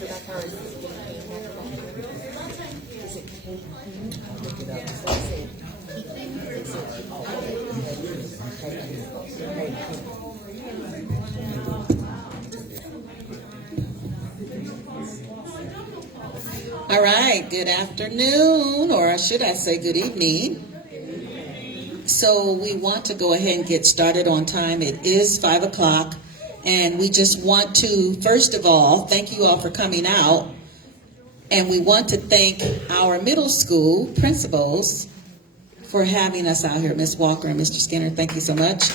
All right, good afternoon, or should I say good evening. So we want to go ahead and get started on time. It is 5 o'clock, and we just want to, first of all, thank you all for coming out. And we want to thank our middle school principals for having us out here. Ms. Walker and Mr. Skinner, thank you so much.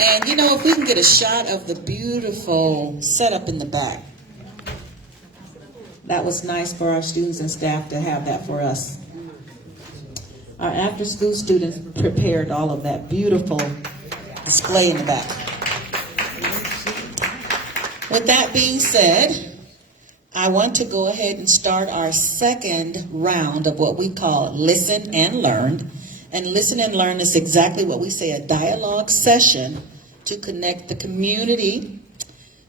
And you know, if we can get a shot of the beautiful setup in the back. That was nice for our students and staff to have that for us. Our after-school students prepared all of that beautiful display in the back. With that being said, I want to go ahead and start our second round of what we call Listen and Learn. And Listen and Learn is exactly what we say, a dialogue session to connect the community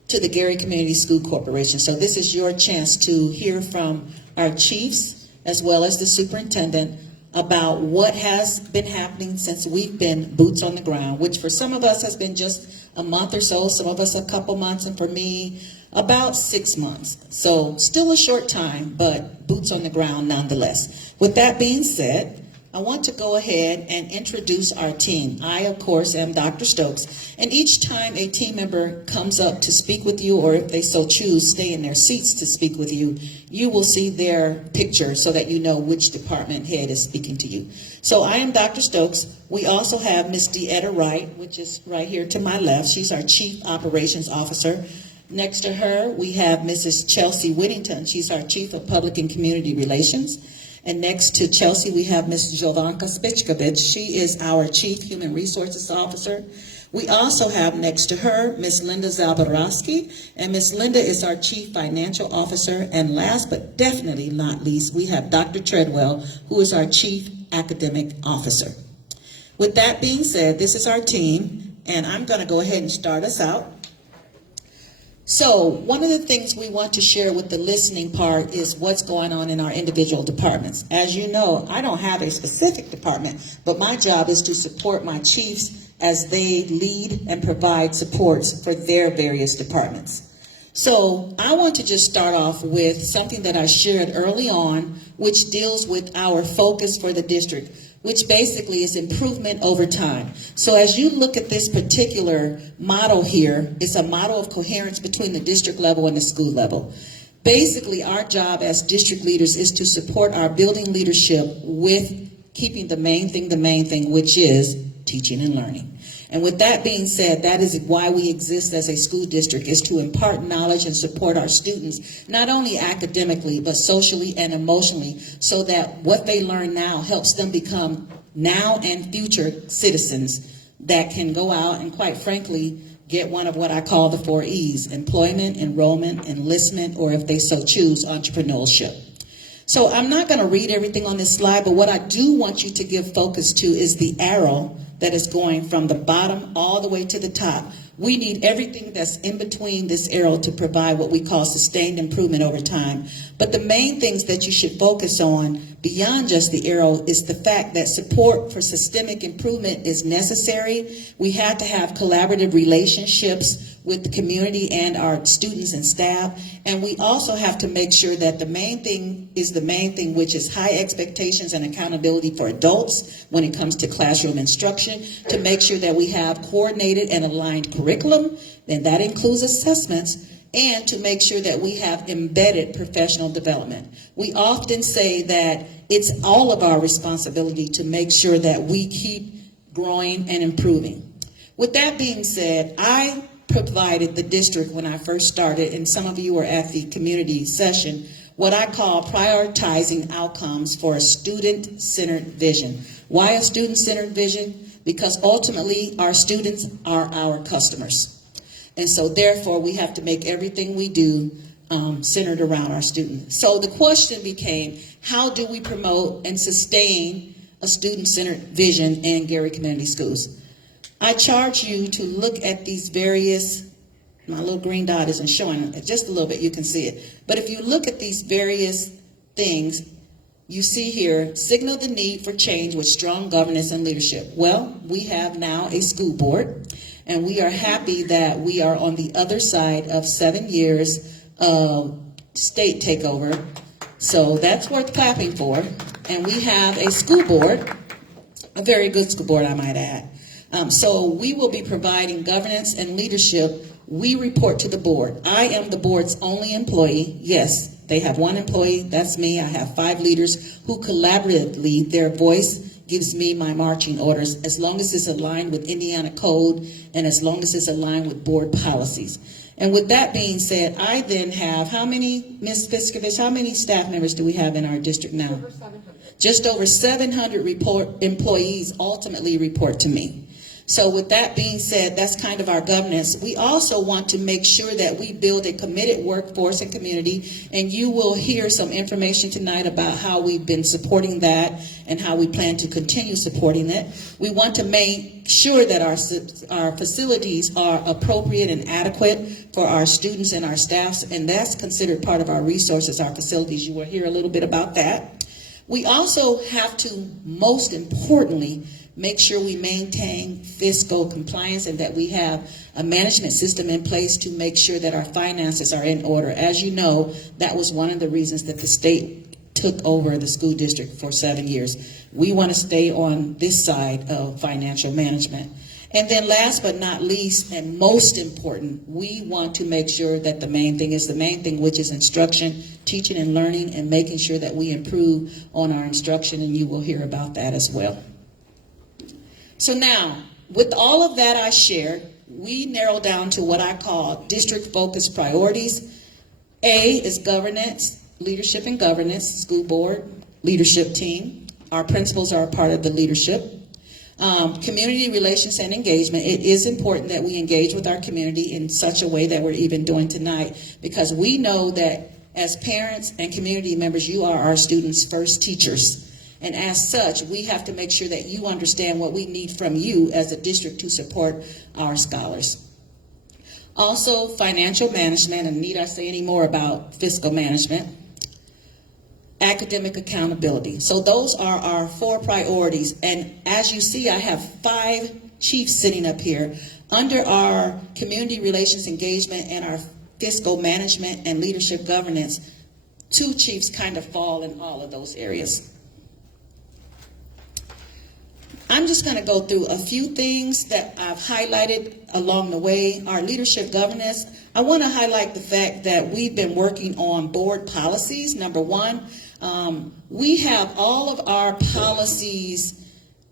to the Gary Community School Corporation. So this is your chance to hear from our chiefs as well as the superintendent about what has been happening since we've been boots on the ground, which for some of us has been just a month or so, some of us a couple months, and for me, about 6 months. So still a short time, but boots on the ground nonetheless. With that being said, I want to go ahead and introduce our team. I, of course, am Dr. Stokes, and each time a team member comes up to speak with you, or if they so choose, stay in their seats to speak with you, you will see their picture so that you know which department head is speaking to you. So I am Dr. Stokes. We also have Ms. Deetta Wright, which is right here to my left. She's our Chief Operations Officer. Next to her, we have Mrs. Chelsea Whittington. She's our Chief of Public and Community Relations. And next to Chelsea, we have Ms. Jovanka Spichkovich. She is our Chief Human Resources Officer. We also have next to her Ms. Linda Zaborowski, and Ms. Linda is our Chief Financial Officer. And last but definitely not least, we have Dr. Treadwell, who is our Chief Academic Officer. With that being said, this is our team, and I'm going to go ahead and start us out. So one of the things we want to share with the listening part is what's going on in our individual departments. As you know, I don't have a specific department, but my job is to support my chiefs as they lead and provide supports for their various departments. So I want to just start off with something that I shared early on, which deals with our focus for the district, which basically is improvement over time. So as you look at this particular model here, it's a model of coherence between the district level and the school level. Basically, our job as district leaders is to support our building leadership with keeping the main thing, which is teaching and learning. And with that being said, that is why we exist as a school district, is to impart knowledge and support our students, not only academically, but socially and emotionally, so that what they learn now helps them become now and future citizens that can go out and, quite frankly, get one of what I call the 4 E's: employment, enrollment, enlistment, or if they so choose, entrepreneurship. So I'm not going to read everything on this slide, but what I do want you to give focus to is the arrow that is going from the bottom all the way to the top. We need everything that's in between this arrow to provide what we call sustained improvement over time. But the main things that you should focus on beyond just the arrow is the fact that support for systemic improvement is necessary. We have to have collaborative relationships with the community and our students and staff. And we also have to make sure that the main thing is the main thing, which is high expectations and accountability for adults when it comes to classroom instruction, to make sure that we have coordinated and aligned curriculum, and that includes assessments, and to make sure that we have embedded professional development. We often say that it's all of our responsibility to make sure that we keep growing and improving. With that being said, I provided the district when I first started, and some of you were at the community session, what I call prioritizing outcomes for a student-centered vision. Why a student-centered vision? Because ultimately our students are our customers. And so therefore we have to make everything we do centered around our students. So the question became, how do we promote and sustain a student-centered vision in Gary Community Schools? I charge you to look at these various my little green dot isn't showing it, just a little bit, you can see it. But if you look at these various things, you see here, signal the need for change with strong governance and leadership. Well, we have now a school board, and we are happy that we are on the other side of 7 years of state takeover. So that's worth clapping for. And we have a school board, a very good school board, I might add. So we will be providing governance and leadership. We report to the board. I am the board's only employee. Yes, they have one employee, that's me. I have 5 leaders who collaboratively, their voice gives me my marching orders, as long as it's aligned with Indiana code and as long as it's aligned with board policies. And with that being said, I then have, how many, Ms. Fiskovich, how many staff members do we have in our district now? Over 700. Just over 700 employees ultimately report to me. So with that being said, that's kind of our governance. We also want to make sure that we build a committed workforce and community, and you will hear some information tonight about how we've been supporting that and how we plan to continue supporting it. We want to make sure that our facilities are appropriate and adequate for our students and our staffs, and that's considered part of our resources, our facilities. You will hear a little bit about that. We also have to, most importantly, make sure we maintain fiscal compliance and that we have a management system in place to make sure that our finances are in order. As you know, that was one of the reasons that the state took over the school district for 7 years. We want to stay on this side of financial management. And then last but not least, and most important, we want to make sure that the main thing is the main thing, which is instruction, teaching and learning, and making sure that we improve on our instruction, and you will hear about that as well. So now, with all of that I shared, we narrow down to what I call district-focused priorities. A is governance, leadership and governance, school board, leadership team. Our principals are a part of the leadership. Community relations and engagement. It is important that we engage with our community in such a way that we're even doing tonight, because we know that as parents and community members, you are our students' first teachers. And as such, we have to make sure that you understand what we need from you as a district to support our scholars. Also, financial management, and need I say any more about fiscal management? Academic accountability. So those are our 4 priorities. And as you see, I have 5 chiefs sitting up here. Under our community relations engagement and our fiscal management and leadership governance, 2 chiefs kind of fall in all of those areas. I'm just going to go through a few things that I've highlighted along the way. Our leadership governance, I want to highlight the fact that we've been working on board policies. Number 1, we have all of our policies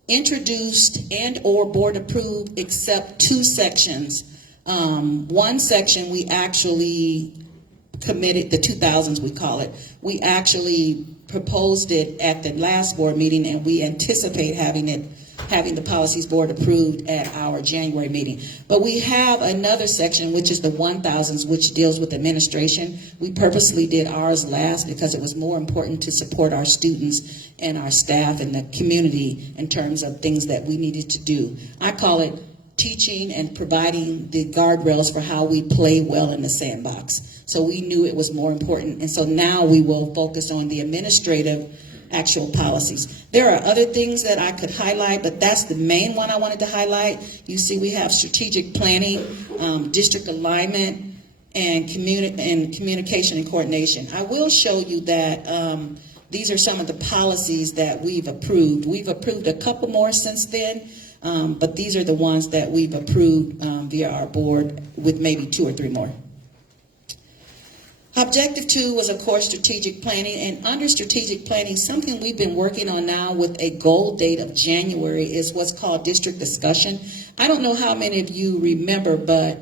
introduced and or board approved except 2 sections. One section we actually committed, the 2000s we call it, we actually proposed it at the last board meeting, and we anticipate having the policies board approved at our January meeting. But we have another section, which is the 1000s, which deals with administration. We purposely did ours last because it was more important to support our students and our staff and the community in terms of things that we needed to do. I call it teaching and providing the guardrails for how we play well in the sandbox. So we knew it was more important. And so now we will focus on the administrative actual policies. There are other things that I could highlight, but that's the main one I wanted to highlight. You see we have strategic planning, district alignment, and communication and coordination. I will show you that these are some of the policies that we've approved. We've approved a couple more since then, but these are the ones that we've approved via our board, with maybe 2 or 3 more. Objective 2 was, of course, strategic planning. And under strategic planning, something we've been working on now with a goal date of January is what's called district discussion. I don't know how many of you remember, but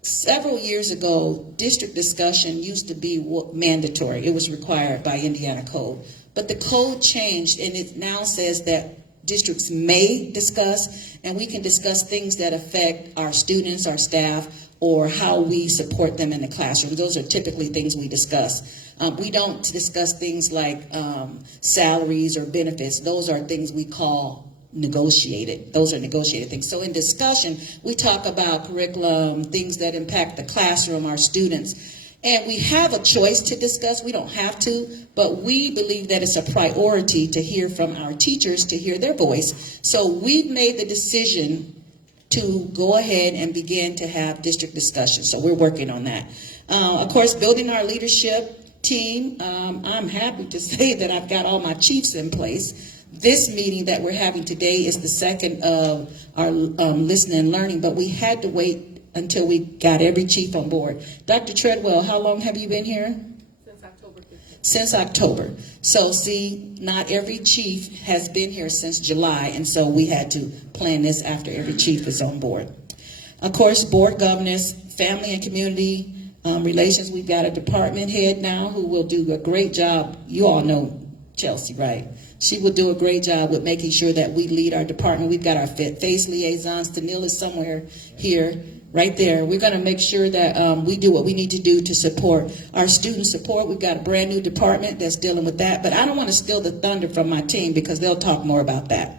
several years ago, district discussion used to be mandatory. It was required by Indiana code. But the code changed, and it now says that districts may discuss, and we can discuss things that affect our students, our staff, or how we support them in the classroom. Those are typically things we discuss. We don't discuss things like salaries or benefits. Those are things we call negotiated. Those are negotiated things. So in discussion, we talk about curriculum, things that impact the classroom, our students. And we have a choice to discuss. We don't have to, but we believe that it's a priority to hear from our teachers, to hear their voice. So we've made the decision to go ahead and begin to have district discussions. So we're working on that. Of course, building our leadership team. I'm happy to say that I've got all my chiefs in place. This meeting that we're having today is the second of our listening and learning, but we had to wait until we got every chief on board. Dr. Treadwell, how long have you been here? Since October 15th. Since October. So see, not every chief has been here since July, and so we had to plan this after every chief is on board. Of course, board governance, family and community relations. We've got a department head now who will do a great job. You all know Chelsea, right? She will do a great job with making sure that we lead our department. We've got our face liaisons. Tanil is somewhere here. Right there. We're going to make sure that we do what we need to do to support our student support. We've got a brand new department that's dealing with that, but I don't want to steal the thunder from my team because they'll talk more about that.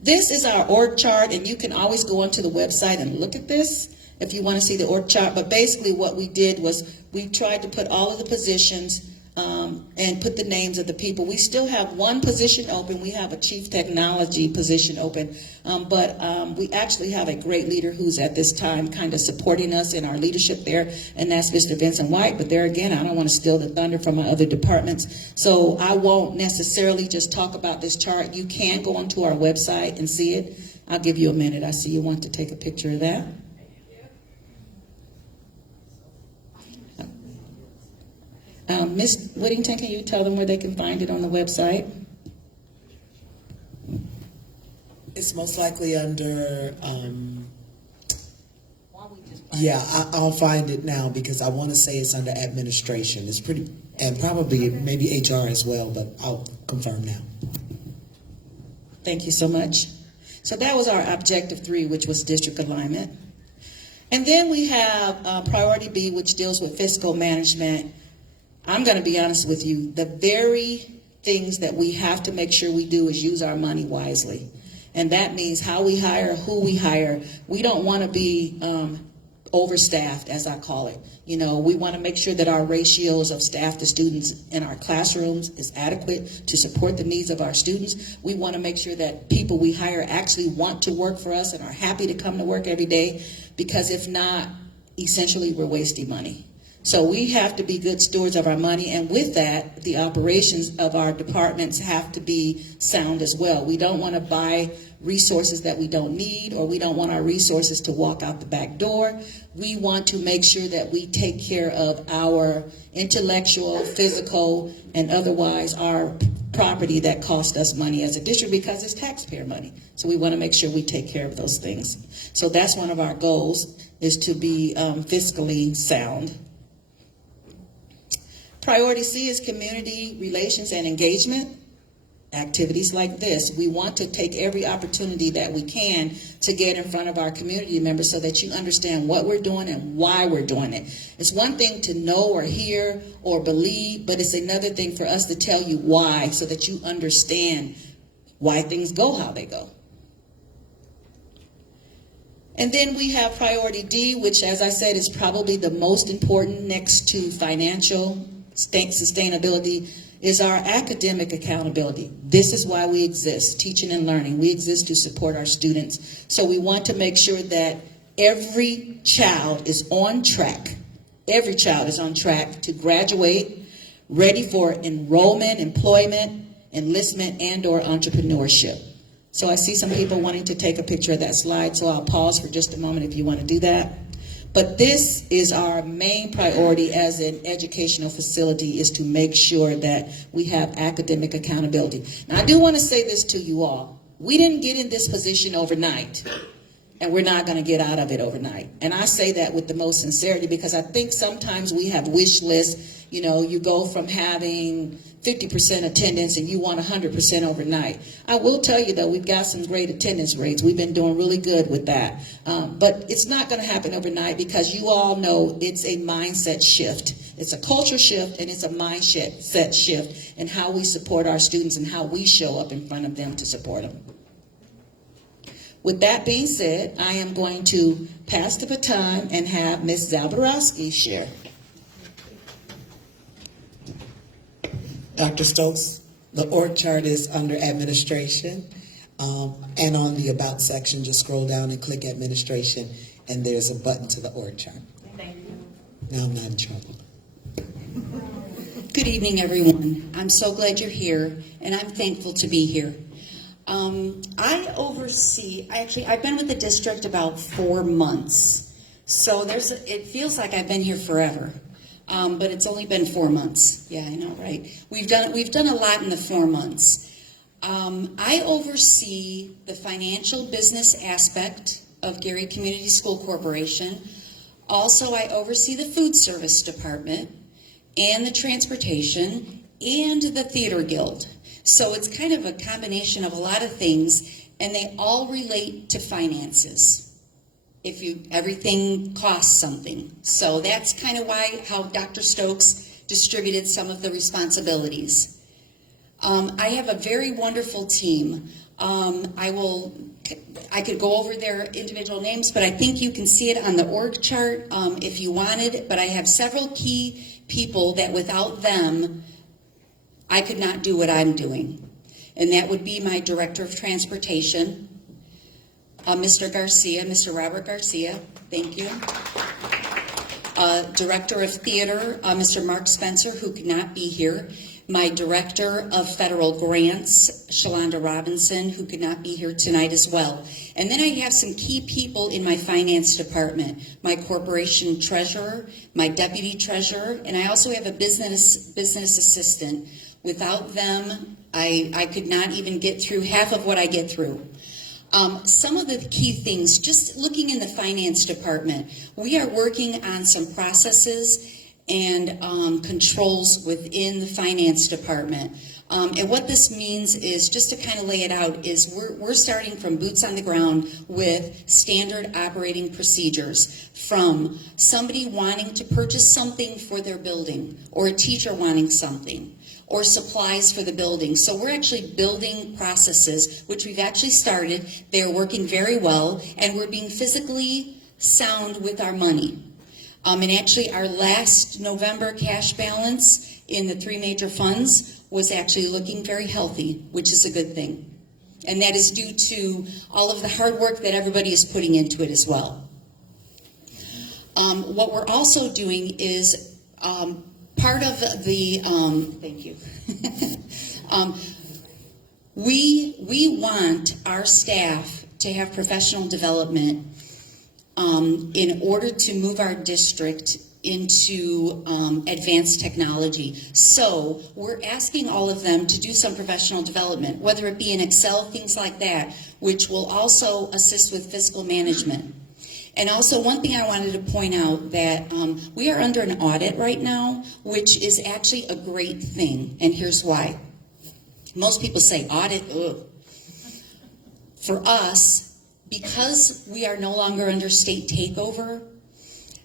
This is our org chart, and you can always go onto the website and look at this if you want to see the org chart. But basically what we did was we tried to put all of the positions and put the names of the people. We still have one position open. We have a chief technology position open, but we actually have a great leader who's at this time kind of supporting us in our leadership there, and that's Mr. Vincent White. But there again, I don't want to steal the thunder from my other departments, so I won't necessarily just talk about this chart. You can go onto our website and see it. I'll give you a minute. I see you want to take a picture of that. Ms. Whittington, can you tell them where they can find it on the website? It's most likely under, I'll find it now because I want to say it's under administration. It's pretty, and probably maybe HR as well, but I'll confirm now. Thank you so much. So that was our objective 3, which was district alignment. And then we have priority B, which deals with fiscal management. I'm going to be honest with you, the very things that we have to make sure we do is use our money wisely. And that means how we hire, who we hire. We don't want to be overstaffed, as I call it. You know, we want to make sure that our ratios of staff to students in our classrooms is adequate to support the needs of our students. We want to make sure that people we hire actually want to work for us and are happy to come to work every day, because if not, essentially we're wasting money. So we have to be good stewards of our money, and with that, the operations of our departments have to be sound as well. We don't want to buy resources that we don't need, or we don't want our resources to walk out the back door. We want to make sure that we take care of our intellectual, physical, and otherwise our property that cost us money as a district because it's taxpayer money. So we want to make sure we take care of those things. So that's one of our goals, is to be fiscally sound. Priority C is community relations and engagement. Activities like this. We want to take every opportunity that we can to get in front of our community members so that you understand what we're doing and why we're doing it. It's one thing to know or hear or believe, but it's another thing for us to tell you why, so that you understand why things go how they go. And then we have priority D, which, as I said, is probably the most important next to financial sustainability, is our academic accountability. This is why we exist, teaching and learning. We exist to support our students. So we want to make sure that every child is on track. Every child is on track to graduate, ready for enrollment, employment, enlistment, and or entrepreneurship. So I see some people wanting to take a picture of that slide, so I'll pause for just a moment if you want to do that. But this is our main priority as an educational facility, is to make sure that we have academic accountability. Now, I do want to say this to you all. We didn't get in this position overnight, and we're not going to get out of it overnight. And I say that with the most sincerity, because I think sometimes we have wish lists. You know, you go from having 50% attendance and you want 100% overnight. I will tell you though, we've got some great attendance rates. We've been doing really good with that. But it's not going to happen overnight because you all know it's a mindset shift. It's a culture shift and it's a mindset shift in how we support our students and how we show up in front of them to support them. With that being said, I am going to pass the baton and have Ms. Zaborowski share. Dr. Stokes, the org chart is under administration, and on the about section, just scroll down and click administration, and there's a button to the org chart. Thank you. Now I'm not in trouble. Good evening, everyone. I'm so glad you're here, and I'm thankful to be here. I've been with the district about 4 months, so it feels like I've been here forever. But it's only been 4 months. Yeah, I know, right? We've done a lot in the 4 months. I oversee the financial business aspect of Gary Community School Corporation. Also, I oversee the food service department and the transportation and the theater guild. So it's kind of a combination of a lot of things, and they all relate to finances. Everything costs something. So that's kind of how Dr. Stokes distributed some of the responsibilities. I have a very wonderful team. I could go over their individual names, but I think you can see it on the org chart if you wanted. But I have several key people that without them, I could not do what I'm doing. And that would be my Director of Transportation, Mr. Garcia, Mr. Robert Garcia, thank you. Director of Theater, Mr. Mark Spencer, who could not be here. My Director of Federal Grants, Shalonda Robinson, who could not be here tonight as well. And then I have some key people in my finance department, my corporation treasurer, my deputy treasurer, and I also have a business assistant. Without them, I could not even get through half of what I get through. Some of the key things, just looking in the finance department, we are working on some processes and controls within the finance department. And what this means is, just to kind of lay it out, is we're starting from boots on the ground with standard operating procedures, from somebody wanting to purchase something for their building, or a teacher wanting something, or supplies for the building. So we're actually building processes, which we've actually started. They're working very well, and we're being physically sound with our money. And actually, our last November cash balance in the 3 major funds was actually looking very healthy, which is a good thing. And that is due to all of the hard work that everybody is putting into it as well. What we're also doing is part of the, thank you. We want our staff to have professional development in order to move our district into advanced technology. So we're asking all of them to do some professional development, whether it be in Excel, things like that, which will also assist with fiscal management. And also, one thing I wanted to point out, that we are under an audit right now, which is actually a great thing, and here's why. Most people say audit, ugh. For us, because we are no longer under state takeover,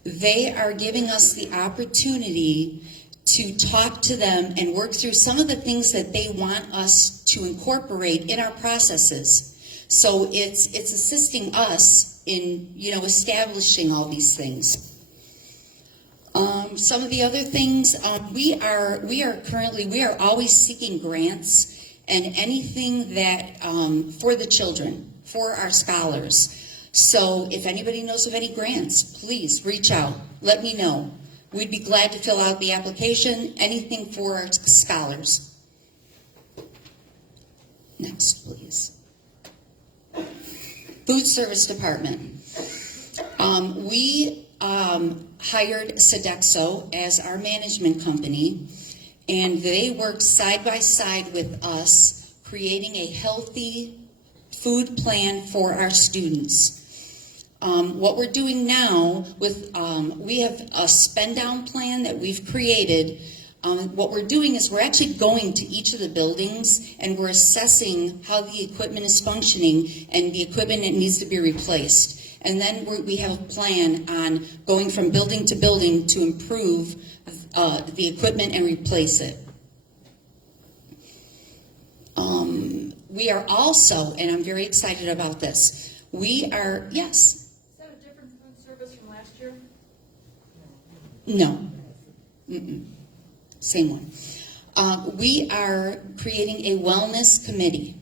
they are giving us the opportunity to talk to them and work through some of the things that they want us to incorporate in our processes. So it's assisting us in, establishing all these things. Some of the other things, we are always seeking grants and anything that for the children, for our scholars. So if anybody knows of any grants, please reach out. Let me know. We'd be glad to fill out the application, anything for our scholars. Next, please. Food Service Department. We hired Sodexo as our management company, and they worked side by side with us, creating a healthy food plan for our students. What we're doing now with, we have a spend down plan that we've created What we're doing is we're actually going to each of the buildings and we're assessing how the equipment is functioning and the equipment that needs to be replaced. And then we have a plan on going from building to building to improve the equipment and replace it. We are also, and I'm very excited about this, yes? Is that a different food service from last year? No. Mm-mm. Same one. We are creating a wellness committee.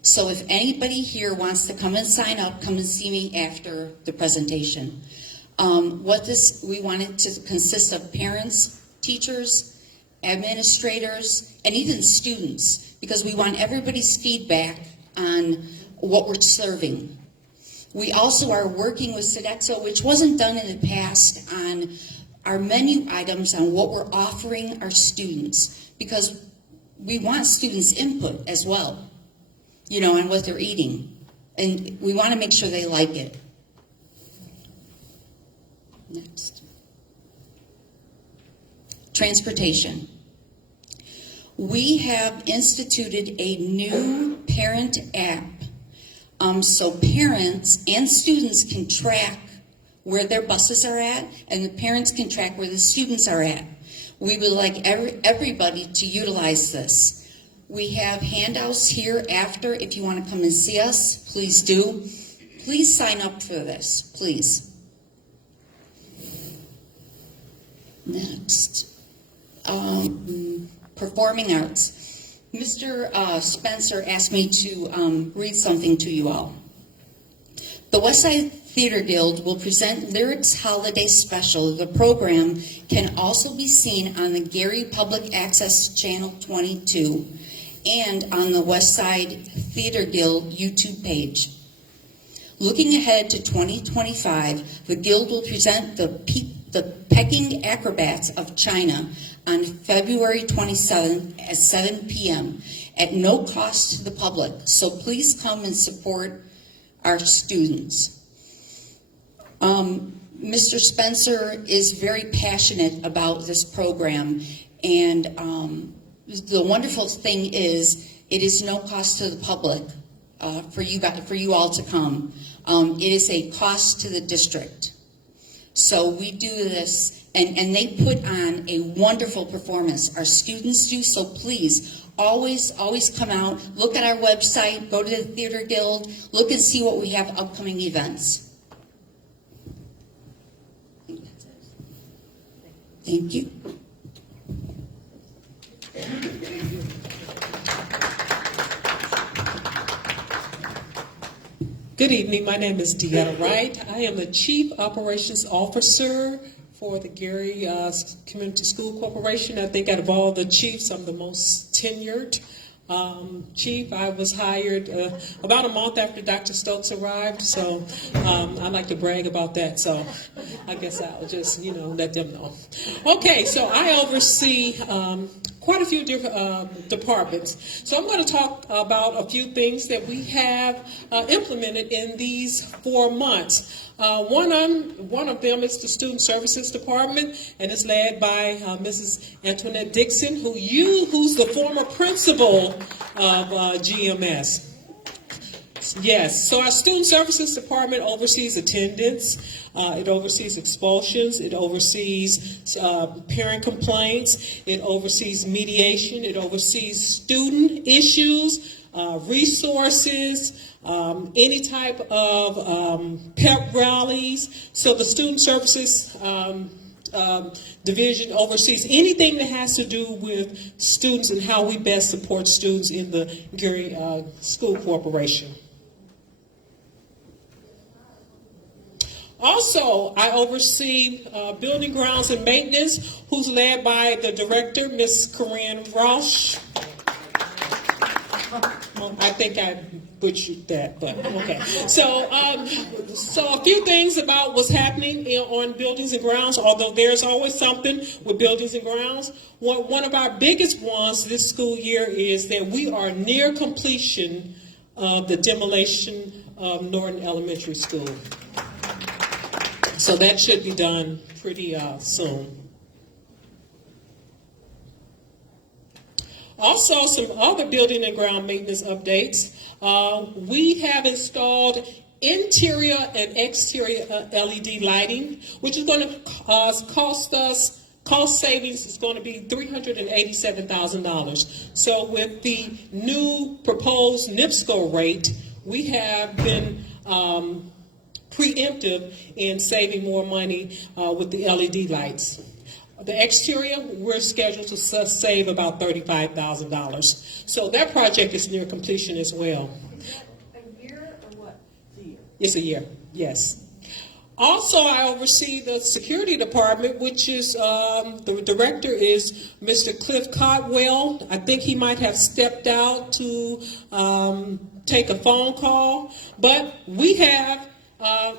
So if anybody here wants to come and sign up, come and see me after the presentation. We want it to consist of parents, teachers, administrators, and even students, because we want everybody's feedback on what we're serving. We also are working with Sodexo, which wasn't done in the past, on our menu items on what we're offering our students, because we want students' input as well, on what they're eating. And we want to make sure they like it. Next. Transportation. We have instituted a new parent app, so parents and students can track where their buses are at, and the parents can track where the students are at. We would like everybody to utilize this. We have handouts here after. If you want to come and see us, please do. Please sign up for this, please. Next. Performing arts. Mr. Spencer asked me to read something to you all. The Westside Theater Guild will present Lyrics Holiday Special. The program can also be seen on the Gary Public Access Channel 22 and on the Westside Theater Guild YouTube page. Looking ahead to 2025, the Guild will present the Peking Acrobats of China on February 27th at 7 p.m. at no cost to the public. So please come and support our students. Mr. Spencer is very passionate about this program, and the wonderful thing is it is no cost to the public for you all to come. It is a cost to the district. So we do this, and they put on a wonderful performance. Our students do, so please, always come out, look at our website, go to the Theater Guild, look and see what we have upcoming events. I think that's it. Thank you. Good evening. My name is Deanna Wright. I am the Chief Operations Officer for the Gary Community School Corporation. I think out of all the chiefs, I'm the most tenured chief. I was hired about a month after Dr. Stokes arrived, so I like to brag about that. So I guess I'll just, let them know. Okay, so I oversee quite a few different departments. So I'm going to talk about a few things that we have implemented in these 4 months. One of them is the Student Services Department, and it's led by Mrs. Antoinette Dixon, who's the former principal of GMS. Yes, so our Student Services Department oversees attendance, it oversees expulsions, it oversees parent complaints, it oversees mediation, it oversees student issues, resources, any type of pep rallies. So the Student Services Division oversees anything that has to do with students and how we best support students in the Gary School Corporation. Also, I oversee building grounds and maintenance, who's led by the director, Miss Corinne Rausch. I think I butchered that, but okay. So a few things about what's happening on buildings and grounds, although there's always something with buildings and grounds. One of our biggest ones this school year is that we are near completion of the demolition of Norton Elementary School. So that should be done pretty soon. Also, some other building and ground maintenance updates. We have installed interior and exterior LED lighting, which is going to cost savings is going to be $387,000. So with the new proposed NIPSCO rate, we have been preemptive in saving more money with the LED lights. The exterior, we're scheduled to save about $35,000. So that project is near completion as well. Is that a year or what? It's a year, yes. Also, I oversee the security department, which is, the director is Mr. Cliff Codwell. I think he might have stepped out to take a phone call, but we have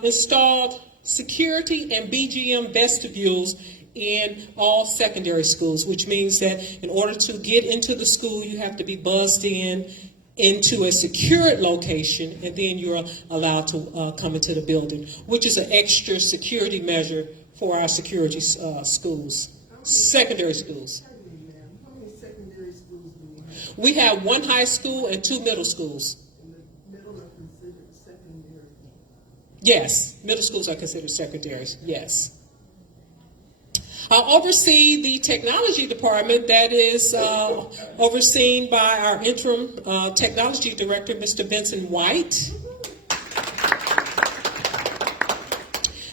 installed security and BGM vestibules in all secondary schools, which means that in order to get into the school, you have to be buzzed into a secured location, and then you're allowed to come into the building, which is an extra security measure for our security schools, secondary schools. How many secondary schools do we have? We have 1 high school and 2 middle schools. And the middle are considered secondary? Yes, middle schools are considered secondaries, yes. I oversee the technology department that is overseen by our interim technology director, Mr. Vincent White.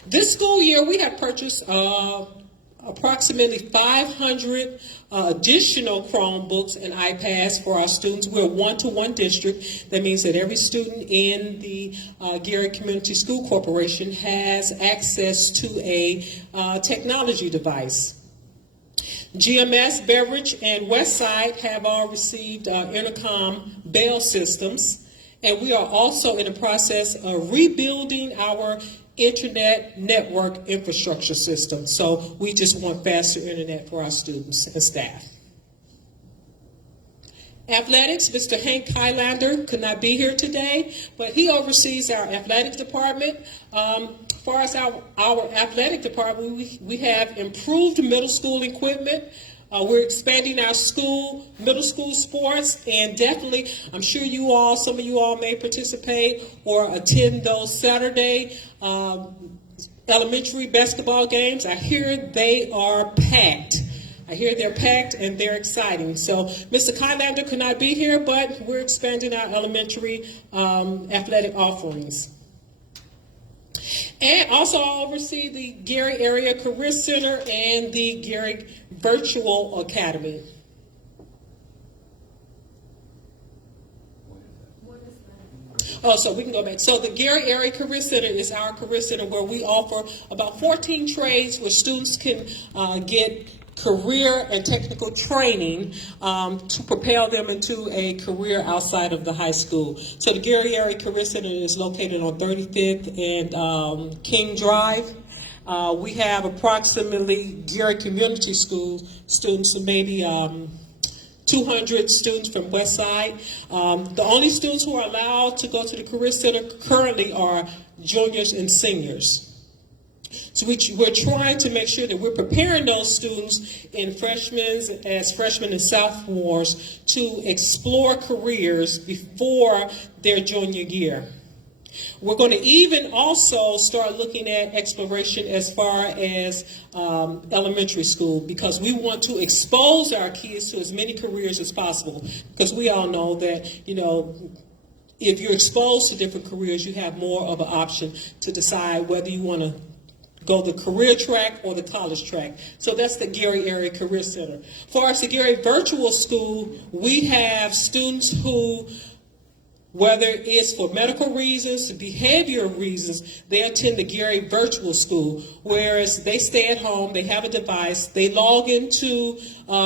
This school year, we have purchased approximately 500 additional Chromebooks and iPads for our students. We're a one-to-one district. That means that every student in the Gary Community School Corporation has access to a technology device. GMS, Beverage, and Westside have all received Intercom Bell systems, and we are also in the process of rebuilding our internet network infrastructure system. So we just want faster internet for our students and staff. Athletics, Mr. Hank Highlander could not be here today, but he oversees our athletic department. As far as our athletic department, we have improved middle school equipment. We're expanding our middle school sports, and definitely, I'm sure some of you all may participate or attend those Saturday elementary basketball games. I hear they are packed. I hear they're packed and they're exciting. So Mr. Kylander could not be here, but we're expanding our elementary athletic offerings. And also I oversee the Gary Area Career Center and the Gary Virtual Academy. Oh, so we can go back. So the Gary Area Career Center is our career center where we offer about 14 trades where students can get career and technical training to propel them into a career outside of the high school. So the Gary Area Career Center is located on 35th and King Drive. We have approximately Gary Community School students, and maybe 200 students from Westside. The only students who are allowed to go to the Career Center currently are juniors and seniors. So we're trying to make sure that we're preparing those students as freshmen and sophomores to explore careers before their junior year. We're going to even also start looking at exploration as far as elementary school, because we want to expose our kids to as many careers as possible, because we all know that, if you're exposed to different careers, you have more of an option to decide whether you want to go the career track or the college track. So that's the Gary Area Career Center. For our Gary Virtual School, we have students who, whether it's for medical reasons, behavioral reasons, they attend the Gary Virtual School, whereas they stay at home, they have a device, they log into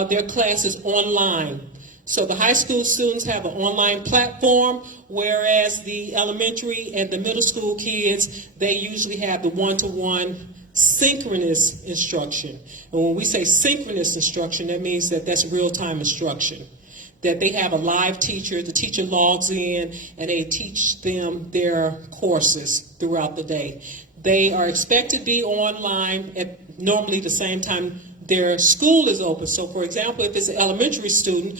their classes online. So the high school students have an online platform, whereas the elementary and the middle school kids, they usually have the one-to-one synchronous instruction. And when we say synchronous instruction, that means that that's real-time instruction. That they have a live teacher, the teacher logs in, and they teach them their courses throughout the day. They are expected to be online at normally the same time their school is open. So, for example, if it's an elementary student,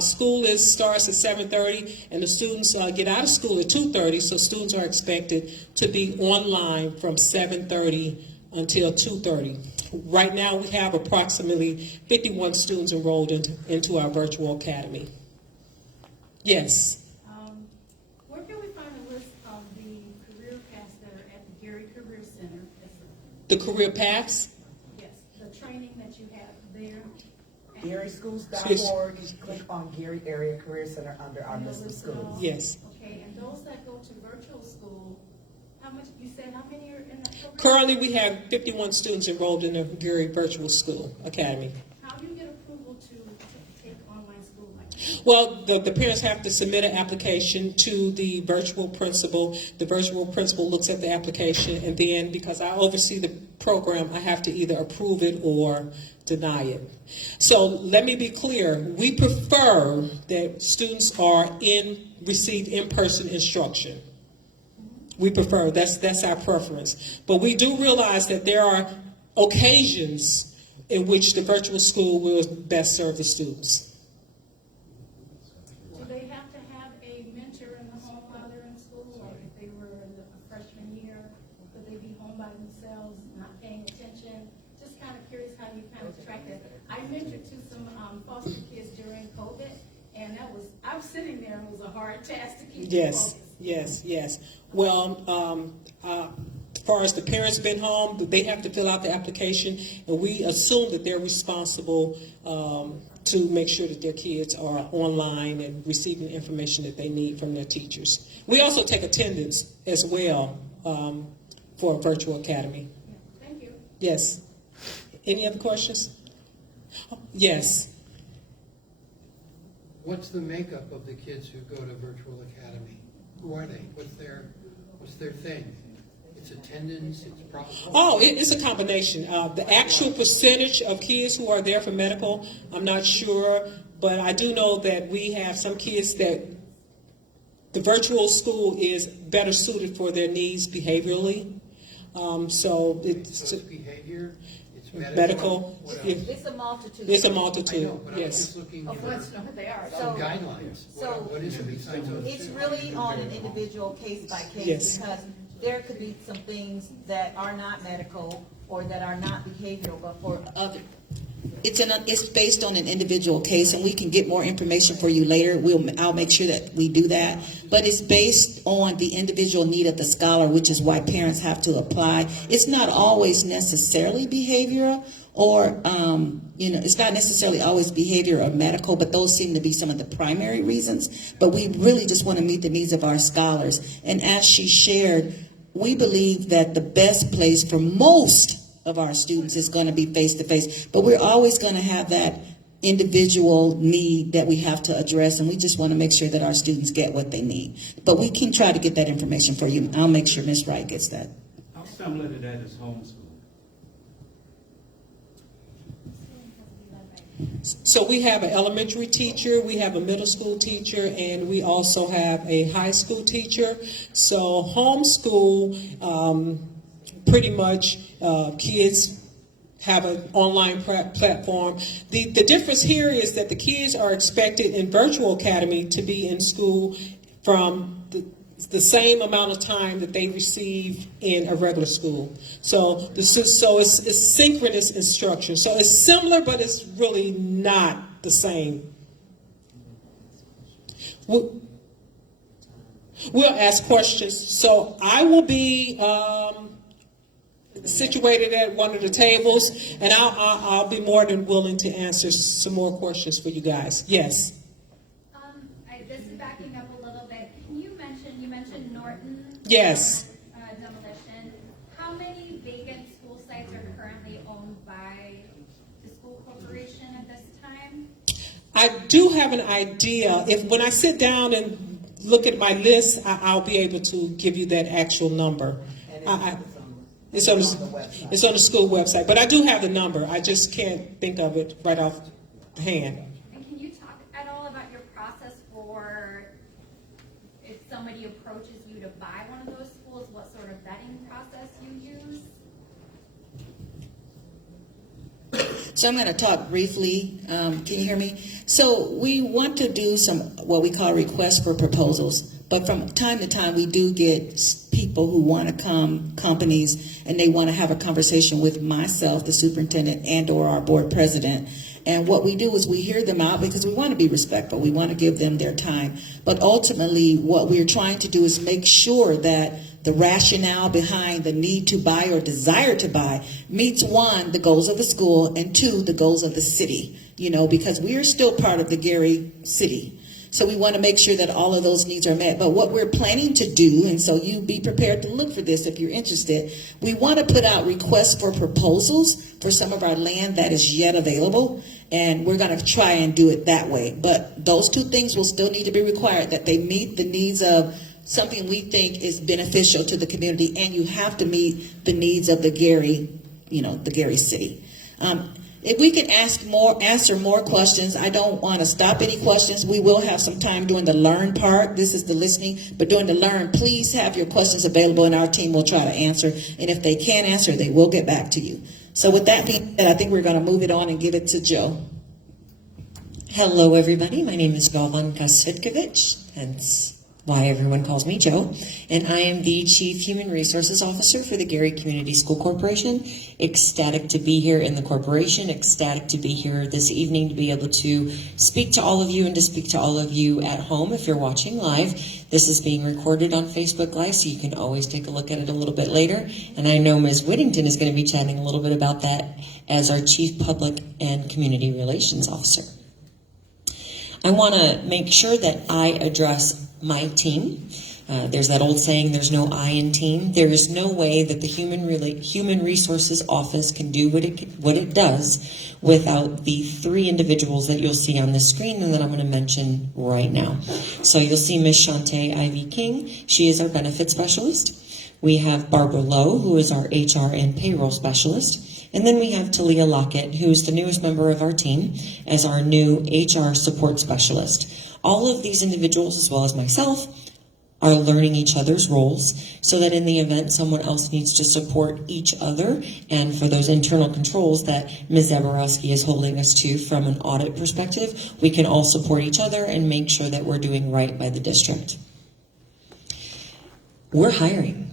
school starts at 7:30, and the students get out of school at 2:30. So students are expected to be online from 7:30 until 2:30. Right now, we have approximately 51 students enrolled into our virtual academy. Yes. Where can we find a list of the career paths that are at the Gary Career Center? The career paths? Yes, the training that you have there. GarySchools.org, you click on Gary Area Career Center under our And list of those, schools. Yes. Okay, and those that go to virtual school, how much, you said how many are in that program? Currently, we have 51 students enrolled in the Gary Virtual School Academy. How do you get approval to take online school like that? Well, the parents have to submit an application to the virtual principal. The virtual principal looks at the application, and then, because I oversee the program, I have to either approve it or deny it. So let me be clear. We prefer that students receive in-person instruction. We prefer, that's our preference. But we do realize that there are occasions in which the virtual school will best serve the students. Do they have to have a mentor in the home while they're in school? Like if they were in a freshman year, could they be home by themselves, not paying attention? Just kind of curious how you kind of track that. I mentored to some foster kids during COVID, and I was sitting there, and it was a hard task to keep Yes, focused. yes. Well, as far as the parents been home, they have to fill out the application, and we assume that they're responsible to make sure that their kids are online and receiving the information that they need from their teachers. We also take attendance as well for a virtual academy. Yeah, thank you. Yes. Any other questions? Yes. What's the makeup of the kids who go to Virtual Academy? Who are they? What's their thing? It's attendance, it's probably... Oh, it's a combination. The actual percentage of kids who are there for medical, I'm not sure, but I do know that we have some kids that the virtual school is better suited for their needs behaviorally. So it's behavior, it's medical. What else? It's It's a multitude. a I multitude, know, but I was yes. just looking Of for what's what they are. some So guidelines. so What is it besides those it's two? really on an individual case by Yes. case because there could be some things that are not medical or that are not behavioral, but for other. It's based on an individual case, and we can get more information for you later. I'll make sure that we do that. But it's based on the individual need of the scholar, which is why parents have to apply. It's not always necessarily behavioral, or it's not necessarily always behavior or medical, but those seem to be some of the primary reasons. But we really just want to meet the needs of our scholars. And as she shared, we believe that the best place for most of our students is going to be face-to-face, but we're always going to have that individual need that we have to address, and we just want to make sure that our students get what they need. But we can try to get that information for you. I'll make sure Ms. Wright gets that. How similar to that is homeschool? So we have an elementary teacher, we have a middle school teacher, and we also have a high school teacher. So homeschool, pretty much kids have an online platform. The difference here is that the kids are expected in Virtual Academy to be in school from the same amount of time that they receive in a regular school. So it's synchronous instruction. So it's similar, but it's really not the same. We'll ask questions. So I will be situated at one of the tables, and I'll be more than willing to answer some more questions for you guys. Yes. This is backing up a little bit. Can you mentioned Norton? Yes. Demolition. How many vacant school sites are currently owned by the school corporation at this time? I do have an idea. When I sit down and look at my list, I'll be able to give you that actual number. It's on the school website, but I do have the number. I just can't think of it right off hand. And can you talk at all about your process for if somebody approaches you to buy one of those schools, what sort of vetting process you use? So I'm going to talk briefly. Can you hear me? So we want to do some what we call requests for proposals. But from time to time, we do get people who want to come, companies, and they want to have a conversation with myself, the superintendent, and or our board president. And what we do is we hear them out because we want to be respectful. We want to give them their time. But ultimately, what we're trying to do is make sure that the rationale behind the need to buy or desire to buy meets, one, the goals of the school, and two, the goals of the city, because we are still part of the Gary city. So we want to make sure that all of those needs are met. But what we're planning to do, and so you be prepared to look for this if you're interested, we want to put out requests for proposals for some of our land that is yet available. And we're going to try and do it that way. But those two things will still need to be required, that they meet the needs of something we think is beneficial to the community, and you have to meet the needs of the Gary, the Gary city. If we can answer more questions, I don't want to stop any questions. We will have some time during the learn part. This is the listening, but during the learn, please have your questions available, and our team will try to answer. And if they can't answer, they will get back to you. So with that being said, I think we're going to move it on and give it to Joe. Hello, everybody. My name is Jovanka Cvitkovic, hence why everyone calls me Joe, and I am the Chief Human Resources Officer for the Gary Community School Corporation. Ecstatic to be here in the corporation, ecstatic to be here this evening to be able to speak to all of you and to speak to all of you at home if you're watching live. This is being recorded on Facebook Live, so you can always take a look at it a little bit later, and I know Ms. Whittington is going to be chatting a little bit about that as our Chief Public and Community Relations Officer. I want to make sure that I address my team. There's that old saying, there's no I in team. There is no way that the Human Resources Office can do what it does without the three individuals that you'll see on the screen and that I'm going to mention right now. So you'll see Ms. Shantae Ivy King. She is our benefit specialist. We have Barbara Lowe, who is our HR and payroll specialist. And then we have Talia Lockett, who's the newest member of our team as our new HR support specialist. All of these individuals, as well as myself, are learning each other's roles so that in the event someone else needs to support each other, and for those internal controls that Ms. Zaborowski is holding us to from an audit perspective, we can all support each other and make sure that we're doing right by the district. We're hiring.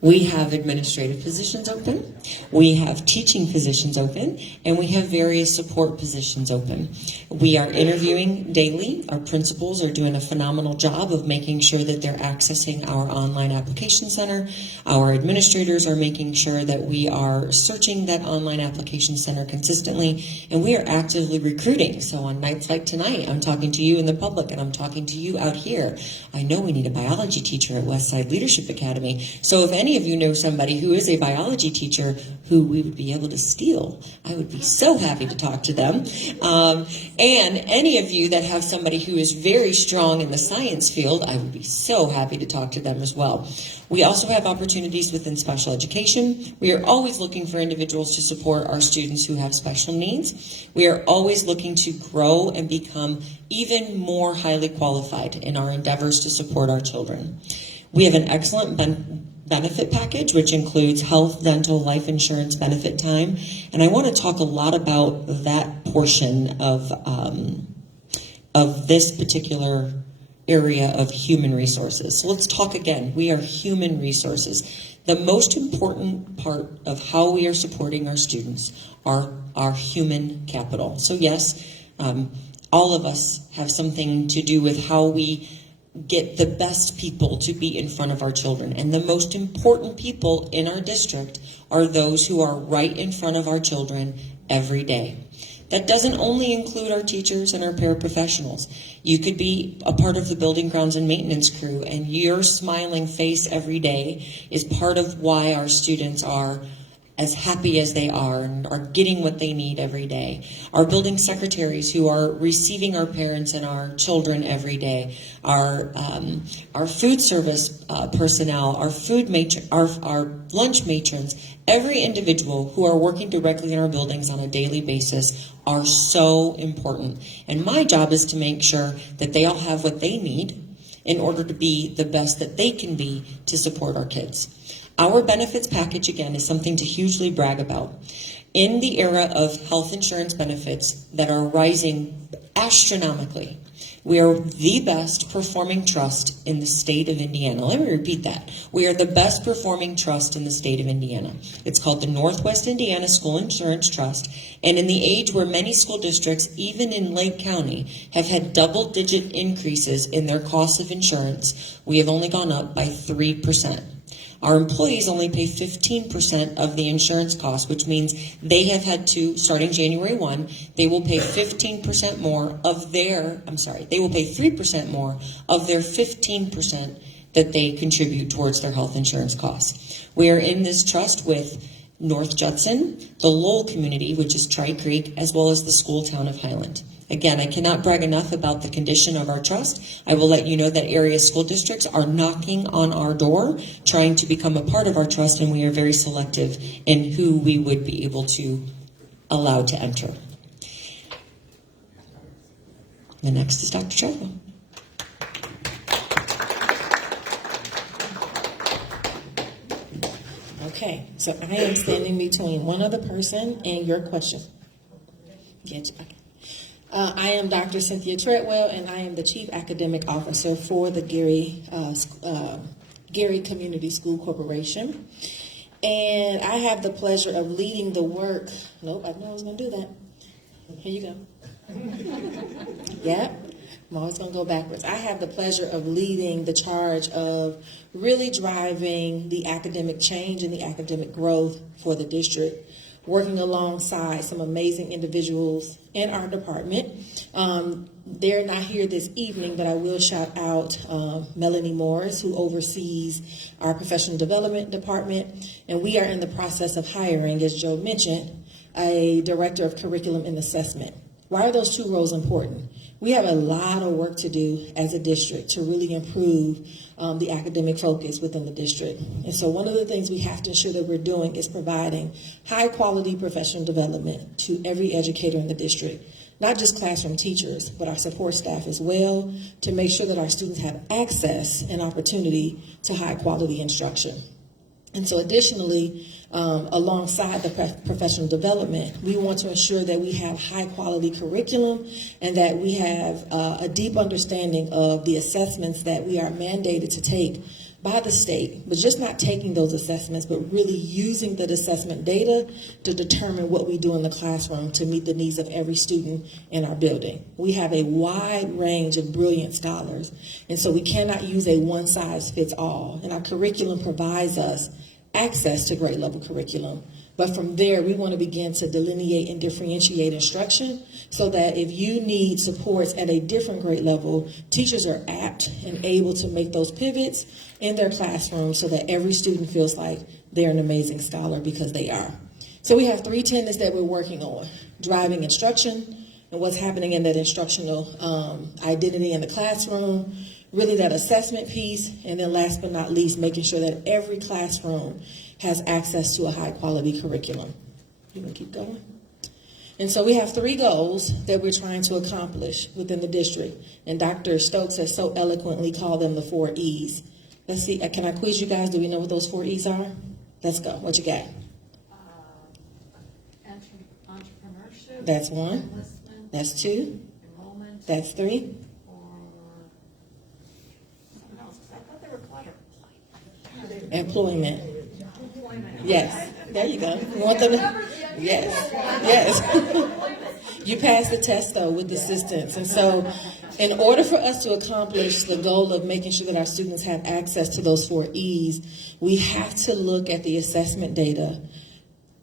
We have administrative positions open, we have teaching positions open, and we have various support positions open. We are interviewing daily. Our principals are doing a phenomenal job of making sure that they're accessing our online application center. Our administrators are making sure that we are searching that online application center consistently, and we are actively recruiting. So on nights like tonight, I'm talking to you in the public, and I'm talking to you out here. I know we need a biology teacher at Westside Leadership Academy, so if any of you know somebody who is a biology teacher who we would be able to steal, I would be so happy to talk to them. And any of you that have somebody who is very strong in the science field, I would be so happy to talk to them as well. We also have opportunities within special education. We are always looking for individuals to support our students who have special needs. We are always looking to grow and become even more highly qualified in our endeavors to support our children. We have an excellent benefit package, which includes health, dental, life insurance, benefit time. And I want to talk a lot about that portion of this particular area of human resources. So let's talk again. We are human resources. The most important part of how we are supporting our students are our human capital. So yes, all of us have something to do with how we get the best people to be in front of our children. And the most important people in our district are those who are right in front of our children every day. That doesn't only include our teachers and our paraprofessionals. You could be a part of the building grounds and maintenance crew, and your smiling face every day is part of why our students are as happy as they are and are getting what they need every day. Our building secretaries who are receiving our parents and our children every day. Our food service personnel, our lunch matrons, every individual who are working directly in our buildings on a daily basis are so important. And my job is to make sure that they all have what they need in order to be the best that they can be to support our kids. Our benefits package, again, is something to hugely brag about. In the era of health insurance benefits that are rising astronomically, we are the best performing trust in the state of Indiana. Let me repeat that. We are the best performing trust in the state of Indiana. It's called the Northwest Indiana School Insurance Trust. And in the age where many school districts, even in Lake County, have had double-digit increases in their costs of insurance, we have only gone up by 3%. Our employees only pay 15% of the insurance cost, which means they have had to, starting January 1, they will pay 15% more of their, they will pay 3% more of their 15% that they contribute towards their health insurance costs. We are in this trust with North Judson, the Lowell community, which is Tri Creek, as well as the school town of Highland. Again, I cannot brag enough about the condition of our trust. I will let you know that area school districts are knocking on our door, trying to become a part of our trust, and we are very selective in who we would be able to allow to enter. The next is Dr. Treadwell. Okay, so I am standing between one other person and your question. Get you. Okay. I am Dr. Cynthia Treadwell, and I am the Chief Academic Officer for the Gary Community School Corporation. And I have the pleasure of leading the work. Nope, I knew I was going to do that. Here you go. Yep, I'm always going to go backwards. I have the pleasure of leading the charge of really driving the academic change and the academic growth for the district, working alongside some amazing individuals in our department. They're not here this evening, but I will shout out Melanie Morris, who oversees our professional development department. And we are in the process of hiring, as Joe mentioned, a director of curriculum and assessment. Why are those two roles important? We have a lot of work to do as a district to really improve the academic focus within the district. And so one of the things we have to ensure that we're doing is providing high quality professional development to every educator in the district, not just classroom teachers, but our support staff as well, to make sure that our students have access and opportunity to high quality instruction. And so additionally, alongside the professional development, we want to ensure that we have high quality curriculum and that we have a deep understanding of the assessments that we are mandated to take by the state, but just not taking those assessments, but really using that assessment data to determine what we do in the classroom to meet the needs of every student in our building. We have a wide range of brilliant scholars, and so we cannot use a one-size-fits-all, and our curriculum provides us access to grade level curriculum. But from there, we want to begin to delineate and differentiate instruction so that if you need supports at a different grade level, teachers are apt and able to make those pivots in their classroom so that every student feels like they're an amazing scholar, because they are. So we have 3 tenets that we're working on: driving instruction and what's happening in that instructional identity in the classroom, really that assessment piece, and then last but not least, making sure that every classroom has access to a high quality curriculum. You want to keep going? And so we have 3 goals that we're trying to accomplish within the district. And Dr. Stokes has so eloquently called them the 4 E's. Let's see, can I quiz you guys? Do we know what those 4 E's are? Let's go. What you got? Entrepreneurship. That's 1. Enlistment. That's 2. Enrollment. That's 3. Employment. Yes. There you go. You want them to? Yes. Yes. You passed the test, though, with assistance. And so in order for us to accomplish the goal of making sure that our students have access to those 4 E's, we have to look at the assessment data,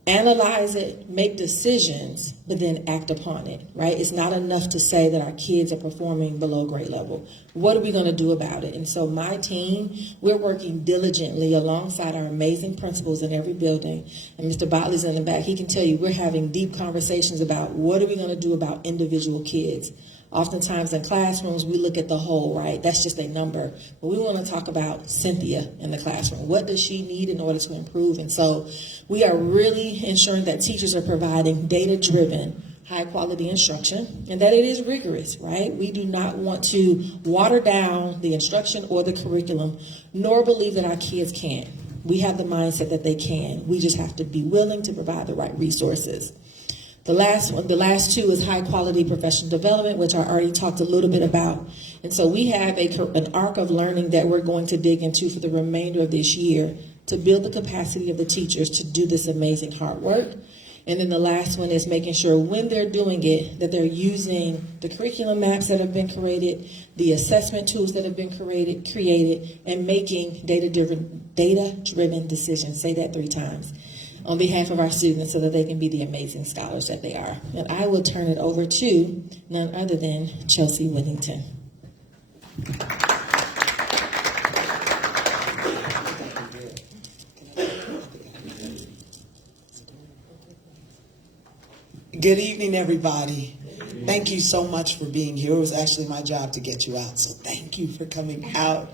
analyze it, make decisions, but then act upon it, right? It's not enough to say that our kids are performing below grade level. What are we going to do about it? And so my team, we're working diligently alongside our amazing principals in every building. And Mr. Botley's in the back. He can tell you we're having deep conversations about what are we going to do about individual kids. Oftentimes in classrooms, we look at the whole, right? That's just a number. But we want to talk about Cynthia in the classroom. What does she need in order to improve? And so we are really ensuring that teachers are providing data-driven, high-quality instruction, and that it is rigorous, right? We do not want to water down the instruction or the curriculum, nor believe that our kids can't. We have the mindset that they can. We just have to be willing to provide the right resources. The last two is high quality professional development, which I already talked a little bit about. And so we have an arc of learning that we're going to dig into for the remainder of this year to build the capacity of the teachers to do this amazing hard work. And then the last one is making sure when they're doing it that they're using the curriculum maps that have been created, the assessment tools that have been created, and making data-driven decisions. Say that 3 times. On behalf of our students so that they can be the amazing scholars that they are. And I will turn it over to none other than Chelsea Whittington. Good evening, everybody. Thank you so much for being here. It was actually my job to get you out, so thank you for coming out.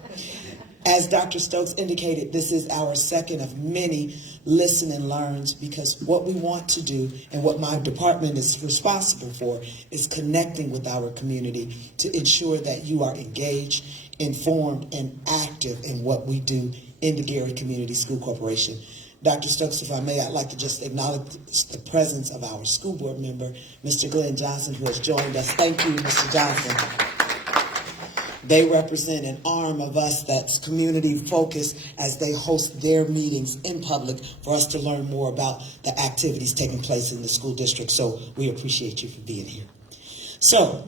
As Dr. Stokes indicated, this is our second of many listen and learns, because what we want to do and what my department is responsible for is connecting with our community to ensure that you are engaged, informed, and active in what we do in the Gary Community School Corporation. Dr. Stokes, if I may, I'd like to just acknowledge the presence of our school board member, Mr. Glenn Johnson, who has joined us. Thank you, Mr. Johnson. They represent an arm of us that's community focused as they host their meetings in public for us to learn more about the activities taking place in the school district. So we appreciate you for being here. So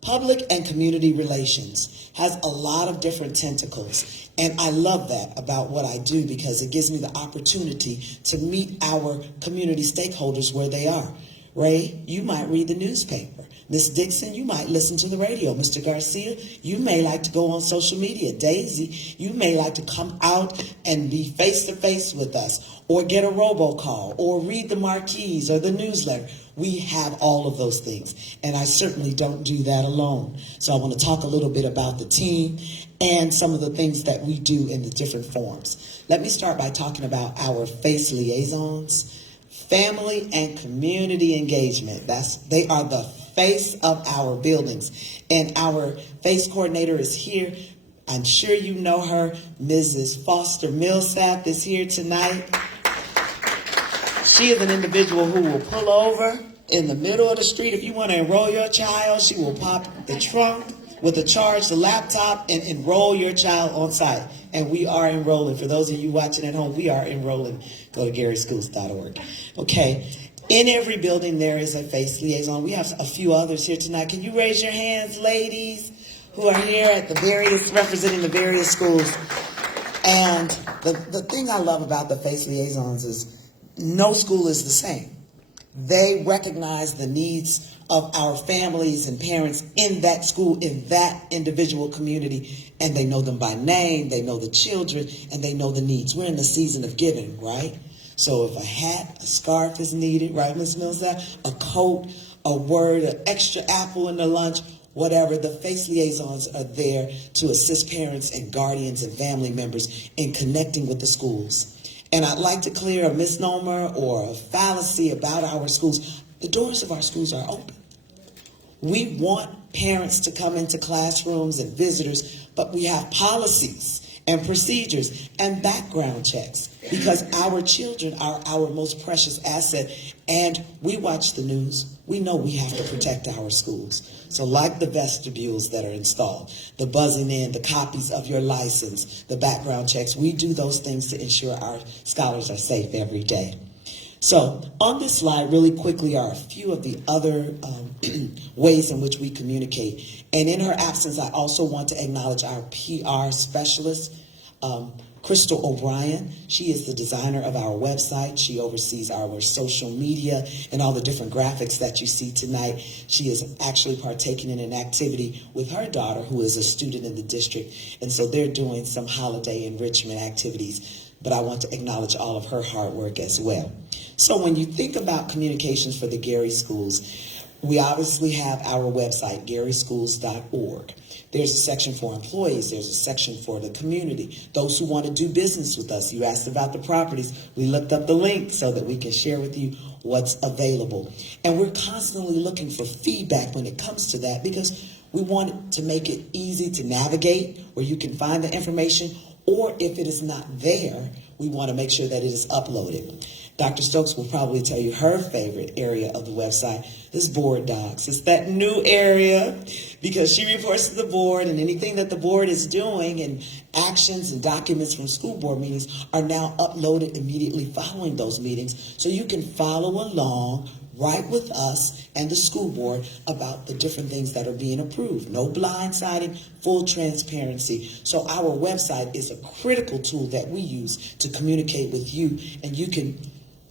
public and community relations has a lot of different tentacles. And I love that about what I do, because it gives me the opportunity to meet our community stakeholders where they are. Ray, you might read the newspaper. Miss Dixon, you might listen to the radio. Mr. Garcia, you may like to go on social media. Daisy, you may like to come out and be face-to-face with us, or get a robocall, or read the marquees or the newsletter. We have all of those things, and I certainly don't do that alone. So I want to talk a little bit about the team and some of the things that we do in the different forms. Let me start by talking about our FACE liaisons. Family and community engagement. They are the face of our buildings. And our FACE coordinator is here. I'm sure you know her. Mrs. Foster Millsap is here tonight. She is an individual who will pull over in the middle of the street. If you want to enroll your child, she will pop the trunk with a charged laptop and enroll your child on site. And we are enrolling. For those of you watching at home, we are enrolling. Go to garyschools.org. Okay. In every building, there is a FACE liaison. We have a few others here tonight. Can you raise your hands, ladies, who are here at representing the various schools? And the thing I love about the FACE liaisons is no school is the same. They recognize the needs of our families and parents in that school, in that individual community, and they know them by name, they know the children, and they know the needs. We're in the season of giving, right? So if a hat, a scarf is needed, right, Ms. Millsap, a coat, a word, an extra apple in the lunch, whatever, the FACE liaisons are there to assist parents and guardians and family members in connecting with the schools. And I'd like to clear a misnomer or a fallacy about our schools. The doors of our schools are open. We want parents to come into classrooms and visitors, but we have policies and procedures and background checks, because our children are our most precious asset, and we watch the news. We know we have to protect our schools. So like the vestibules that are installed, the buzzing in, the copies of your license, the background checks, we do those things to ensure our scholars are safe every day. So on this slide, really quickly, are a few of the other ways in which we communicate. And in her absence, I also want to acknowledge our PR specialist, Crystal O'Brien. She is the designer of our website. She oversees our social media and all the different graphics that you see tonight. She is actually partaking in an activity with her daughter, who is a student in the district. And so they're doing some holiday enrichment activities. But I want to acknowledge all of her hard work as well. So when you think about communications for the Gary schools, we obviously have our website, garyschools.org. There's a section for employees. There's a section for the community. Those who want to do business with us. You asked about the properties. We looked up the link so that we can share with you what's available. And we're constantly looking for feedback when it comes to that, because we want to make it easy to navigate, where you can find the information, or if it is not there, we want to make sure that it is uploaded. Dr. Stokes will probably tell you her favorite area of the website is board docs. It's that new area because she reports to the board, and anything that the board is doing and actions and documents from school board meetings are now uploaded immediately following those meetings, so you can follow along right with us and the school board about the different things that are being approved. No blindsiding, full transparency. So our website is a critical tool that we use to communicate with you, and you can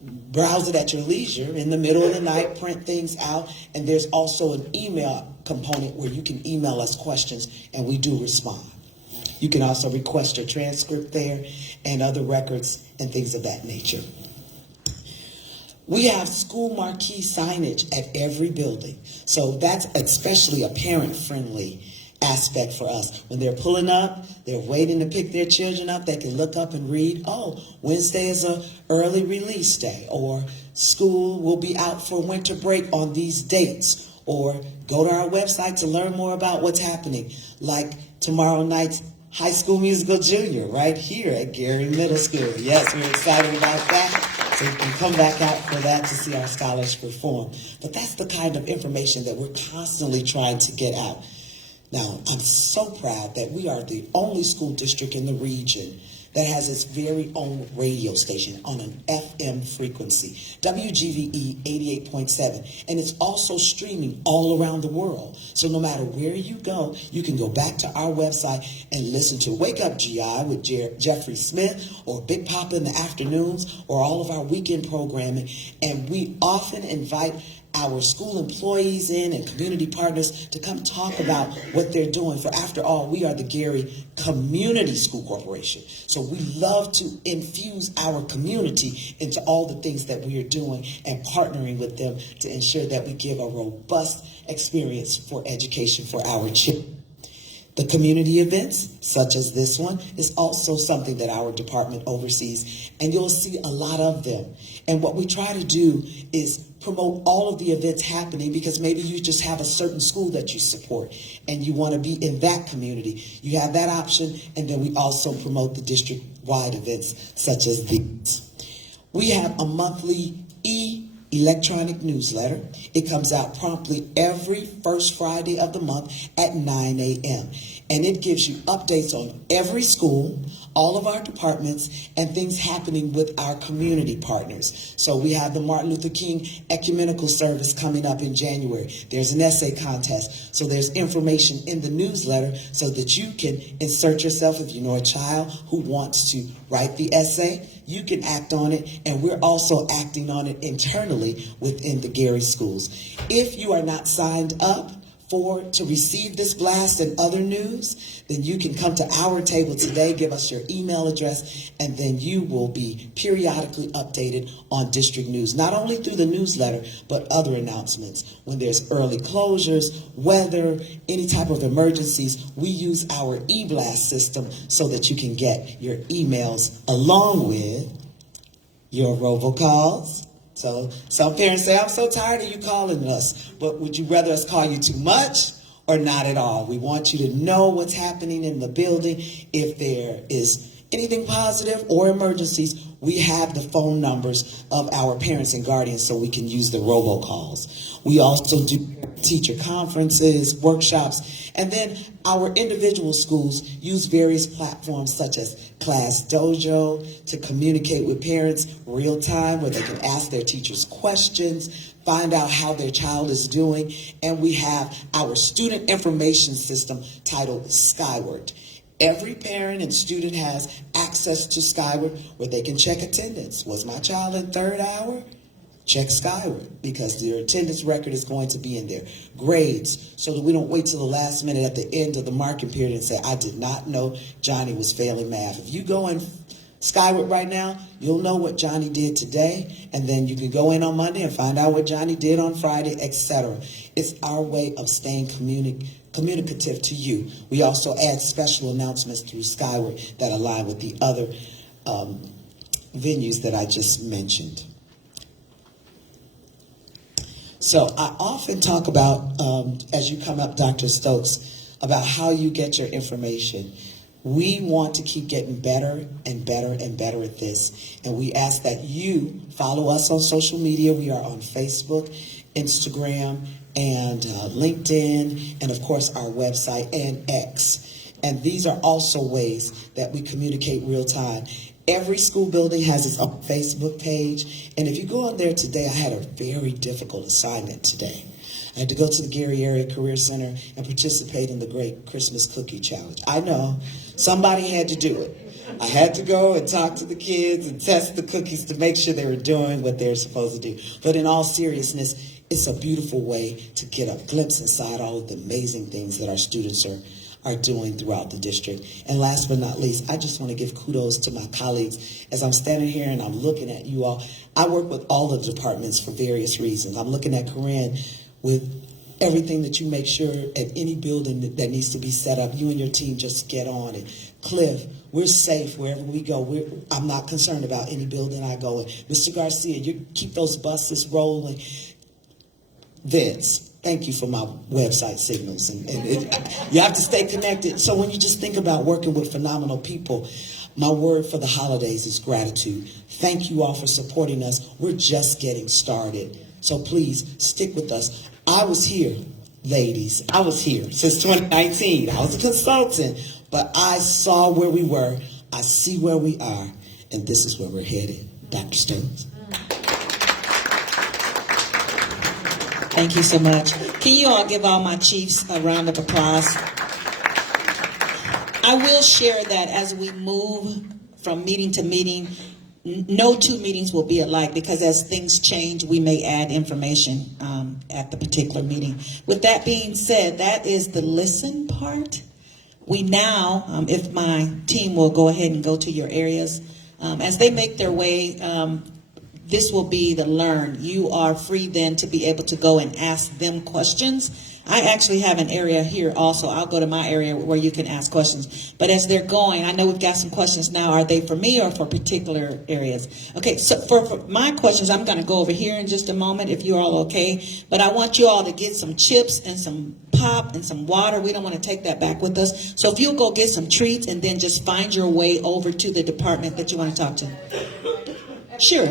browse it at your leisure in the middle of the night, print things out, and there's also an email component where you can email us questions and we do respond. You can also request a transcript there and other records and things of that nature. We have school marquee signage at every building. So that's especially a parent-friendly aspect for us. When they're pulling up, they're waiting to pick their children up, they can look up and read, oh, Wednesday is an early release day, or school will be out for winter break on these dates, or go to our website to learn more about what's happening, like tomorrow night's High School Musical Junior right here at Gary Middle School. Yes, we're excited about that. So you can come back out for that to see our scholars perform. But that's the kind of information that we're constantly trying to get out. Now, I'm so proud that we are the only school district in the region that has its very own radio station on an FM frequency, WGVE 88.7, and it's also streaming all around the world. So no matter where you go, you can go back to our website and listen to Wake Up GI with Jeffrey Smith, or Big Papa in the afternoons, or all of our weekend programming. And we often invite our school employees in and community partners to come talk about what they're doing. For after all, we are the Gary Community School Corporation. So we love to infuse our community into all the things that we are doing and partnering with them to ensure that we give a robust experience for education for our children. The community events, such as this one, is also something that our department oversees, and you'll see a lot of them. And what we try to do is promote all of the events happening, because maybe you just have a certain school that you support and you want to be in that community. You have that option, and then we also promote the district-wide events such as these. We have a monthly electronic newsletter. It comes out promptly every first Friday of the month at 9 a.m. And it gives you updates on every school, all of our departments, and things happening with our community partners. So we have the Martin Luther King Ecumenical Service coming up in January. There's an essay contest. So there's information in the newsletter so that you can insert yourself. If you know a child who wants to write the essay, you can act on it, and we're also acting on it internally within the Gary schools. If you are not signed up to receive this blast and other news, then you can come to our table today, give us your email address, and then you will be periodically updated on district news, not only through the newsletter, but other announcements. When there's early closures, weather, any type of emergencies, we use our e-blast system so that you can get your emails along with your robocalls. So some parents say, I'm so tired of you calling us, but would you rather us call you too much or not at all? We want you to know what's happening in the building. If there is anything positive or emergencies, we have the phone numbers of our parents and guardians so we can use the robocalls. We also do teacher conferences, workshops, and then our individual schools use various platforms such as Class Dojo to communicate with parents real time, where they can ask their teachers questions, find out how their child is doing, and we have our student information system titled Skyward. Every parent and student has access to Skyward, where they can check attendance. Was my child in third hour? Check Skyward, because their attendance record is going to be in there. Grades, so that we don't wait till the last minute at the end of the marking period and say, I did not know Johnny was failing math. If you go in Skyward right now, you'll know what Johnny did today, and then you can go in on Monday and find out what Johnny did on Friday, etc. It's our way of staying communicative to you. We also add special announcements through Skyward that align with the other venues that I just mentioned. So I often talk about, as you come up, Dr. Stokes, about how you get your information. We want to keep getting better and better and better at this. And we ask that you follow us on social media. We are on Facebook, Instagram, and LinkedIn, and of course our website and X. And these are also ways that we communicate real time. Every school building has its own Facebook page. And if you go on there today, I had a very difficult assignment today. I had to go to the Gary Area Career Center and participate in the Great Christmas Cookie Challenge. I know, somebody had to do it. I had to go and talk to the kids and test the cookies to make sure they were doing what they're supposed to do. But in all seriousness, it's a beautiful way to get a glimpse inside all of the amazing things that our students are doing throughout the district. And last but not least, I just want to give kudos to my colleagues. As I'm standing here and I'm looking at you all, I work with all the departments for various reasons. I'm looking at Corinne with everything that you make sure at any building that needs to be set up, you and your team just get on it. Cliff, we're safe wherever we go. I'm not concerned about any building I go in. Mr. Garcia, you keep those buses rolling. Vince, thank you for my website signals. And you have to stay connected. So when you just think about working with phenomenal people, my word for the holidays is gratitude. Thank you all for supporting us. We're just getting started. So please stick with us. I was here, ladies. I was here since 2019. I was a consultant, but I saw where we were. I see where we are, and this is where we're headed. Dr. Stokes. Thank you so much. Can you all give all my chiefs a round of applause? I will share that as we move from meeting to meeting, no two meetings will be alike, because as things change, we may add information at the particular meeting. With that being said, that is the listen part. We now, if my team will go ahead and go to your areas, as they make their way, this will be the learn. You are free then to be able to go and ask them questions. I actually have an area here also. I'll go to my area where you can ask questions. But as they're going, I know we've got some questions now. Are they for me or for particular areas? Okay, so for my questions, I'm going to go over here in just a moment if you're all okay. But I want you all to get some chips and some pop and some water. We don't want to take that back with us. So if you'll go get some treats and then just find your way over to the department that you want to talk to. Sure.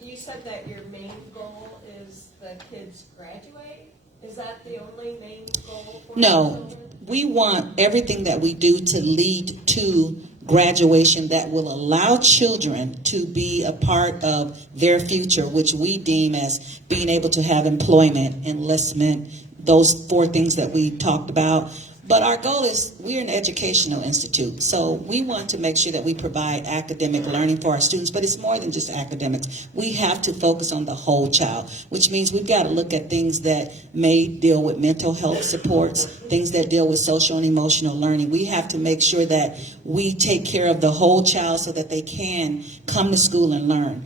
You said that your main goal is the kids graduate. Is that the only main goal for No, we want everything that we do to lead to graduation that will allow children to be a part of their future, which we deem as being able to have employment, enlistment, those four things that we talked about. But our goal is, we're an educational institute, so we want to make sure that we provide academic learning for our students, but it's more than just academics. We have to focus on the whole child, which means we've got to look at things that may deal with mental health supports, things that deal with social and emotional learning. We have to make sure that we take care of the whole child so that they can come to school and learn.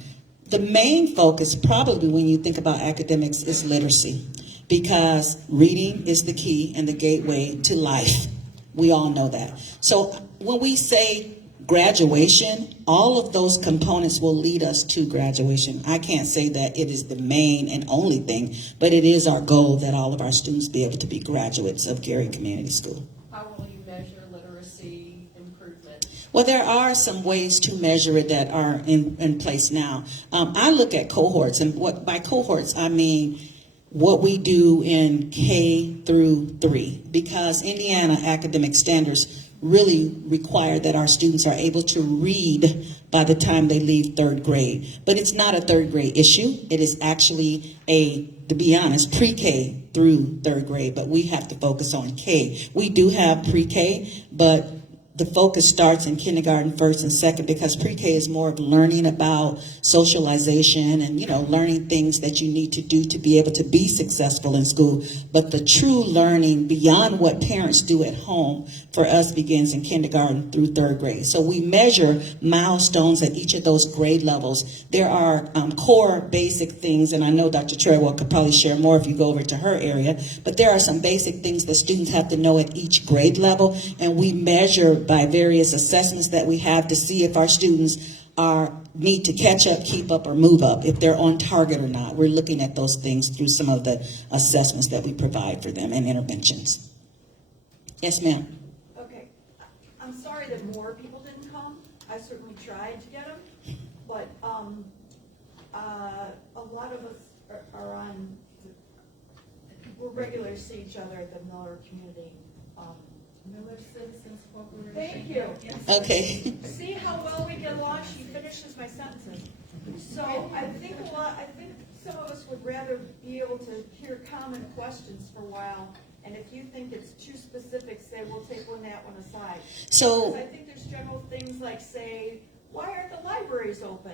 The main focus, probably when you think about academics, is literacy. Because reading is the key and the gateway to life. We all know that. So when we say graduation, all of those components will lead us to graduation. I can't say that it is the main and only thing, but it is our goal that all of our students be able to be graduates of Gary Community School. How will you measure literacy improvement? Well, there are some ways to measure it that are in place now. I look at cohorts, and what by cohorts I mean what we do in K through 3, because Indiana academic standards really require that our students are able to read by the time they leave 3rd grade. But it's not a 3rd grade issue. It is actually to be honest, pre-K through 3rd grade, but we have to focus on K. We do have pre-K, but the focus starts in kindergarten, 1st and 2nd, because pre-K is more of learning about socialization and, learning things that you need to do to be able to be successful in school. But the true learning beyond what parents do at home for us begins in kindergarten through 3rd grade. So we measure milestones at each of those grade levels. There are core basic things, and I know Dr. Treadwell could probably share more if you go over to her area, but there are some basic things that students have to know at each grade level, and we measure by various assessments that we have to see if our students need to catch up, keep up, or move up, if they're on target or not. We're looking at those things through some of the assessments that we provide for them and interventions. Yes, ma'am. that more people didn't come. I certainly tried to get them, but a lot of us are on. We're regular to see each other at the Miller Community. Miller Citizens Corporation. Thank you. Okay. See how well we get along? She finishes my sentences. So I think some of us would rather be able to hear common questions for a while. And if you think it's too specific, say we'll take that one aside. So Because I think there's general things like, say, why aren't the libraries open?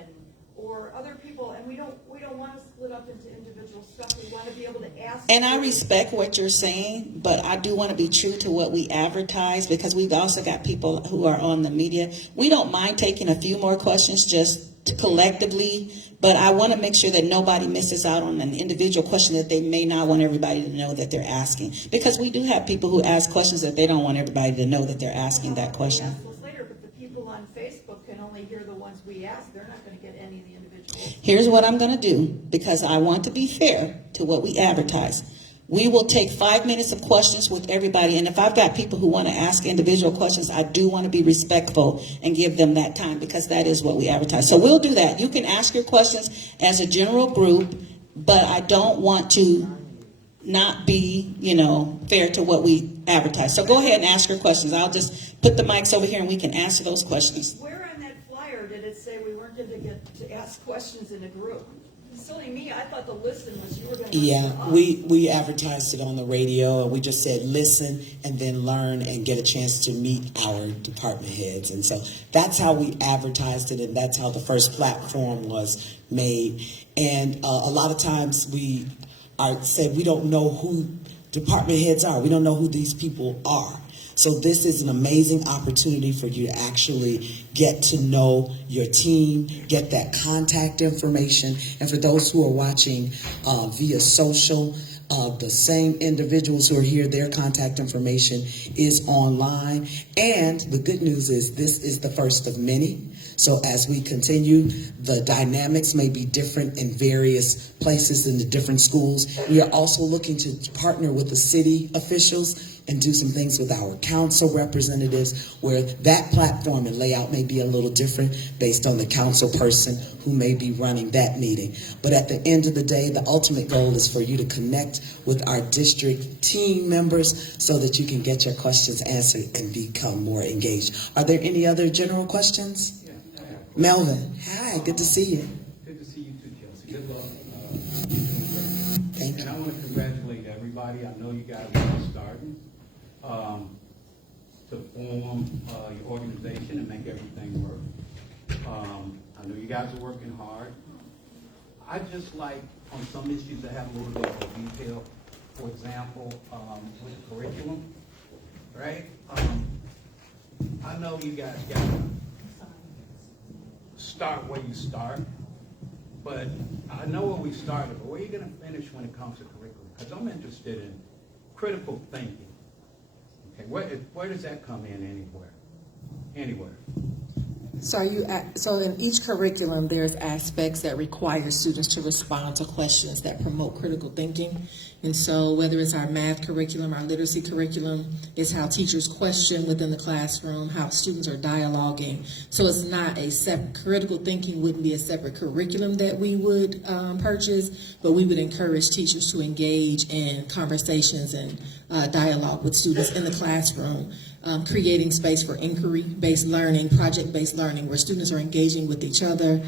Or other people, and we don't want to split up into individual stuff. We want to be able to ask. And I respect what you're saying, but I do want to be true to what we advertise, because we've also got people who are on the media. We don't mind taking a few more questions just collectively, but I want to make sure that nobody misses out on an individual question that they may not want everybody to know that they're asking. Because we do have people who ask questions that they don't want everybody to know that they're asking that question. Ask those later, but the people on Facebook can only hear the ones we ask. They're not going to get any of the individuals. Here's what I'm going to do, because I want to be fair to what we advertise. We will take 5 minutes of questions with everybody, and if I've got people who want to ask individual questions, I do want to be respectful and give them that time, because that is what we advertise. So we'll do that. You can ask your questions as a general group, but I don't want to not be, fair to what we advertise. So go ahead and ask your questions. I'll just put the mics over here and we can answer those questions. Where on that flyer did it say we weren't going to get to ask questions in a group? Silly me, I thought the listen was you were going to listen to us. we advertised it on the radio, and we just said listen and then learn and get a chance to meet our department heads. And so that's how we advertised it, and that's how the first platform was made. And a lot of times we said we don't know who department heads are. We don't know who these people are. So this is an amazing opportunity for you to actually get to know your team, get that contact information. And for those who are watching via social, the same individuals who are here, their contact information is online. And the good news is this is the first of many. So as we continue, the dynamics may be different in various places in the different schools. We are also looking to partner with the city officials and do some things with our council representatives, where that platform and layout may be a little different based on the council person who may be running that meeting. But at the end of the day, the ultimate goal is for you to connect with our district team members so that you can get your questions answered and become more engaged. Are there any other general questions? Melvin, hi, good to see you. Good to see you too, Chelsea. Good luck. Thank you. And I want to congratulate everybody. I know you guys are just starting to form your organization and make everything work. I know you guys are working hard. I just like, on some issues, to have a little bit more detail. For example, with the curriculum, right? I know you guys got to start where you start, but I know where we started, but where are you going to finish when it comes to curriculum? Because I'm interested in critical thinking. Okay, where does that come in anywhere? So in each curriculum, there's aspects that require students to respond to questions that promote critical thinking. And so whether it's our math curriculum, our literacy curriculum, it's how teachers question within the classroom, how students are dialoguing. So it's not a separate, critical thinking wouldn't be a separate curriculum that we would purchase, but we would encourage teachers to engage in conversations and dialogue with students in the classroom. Creating space for inquiry-based learning, project-based learning, where students are engaging with each other.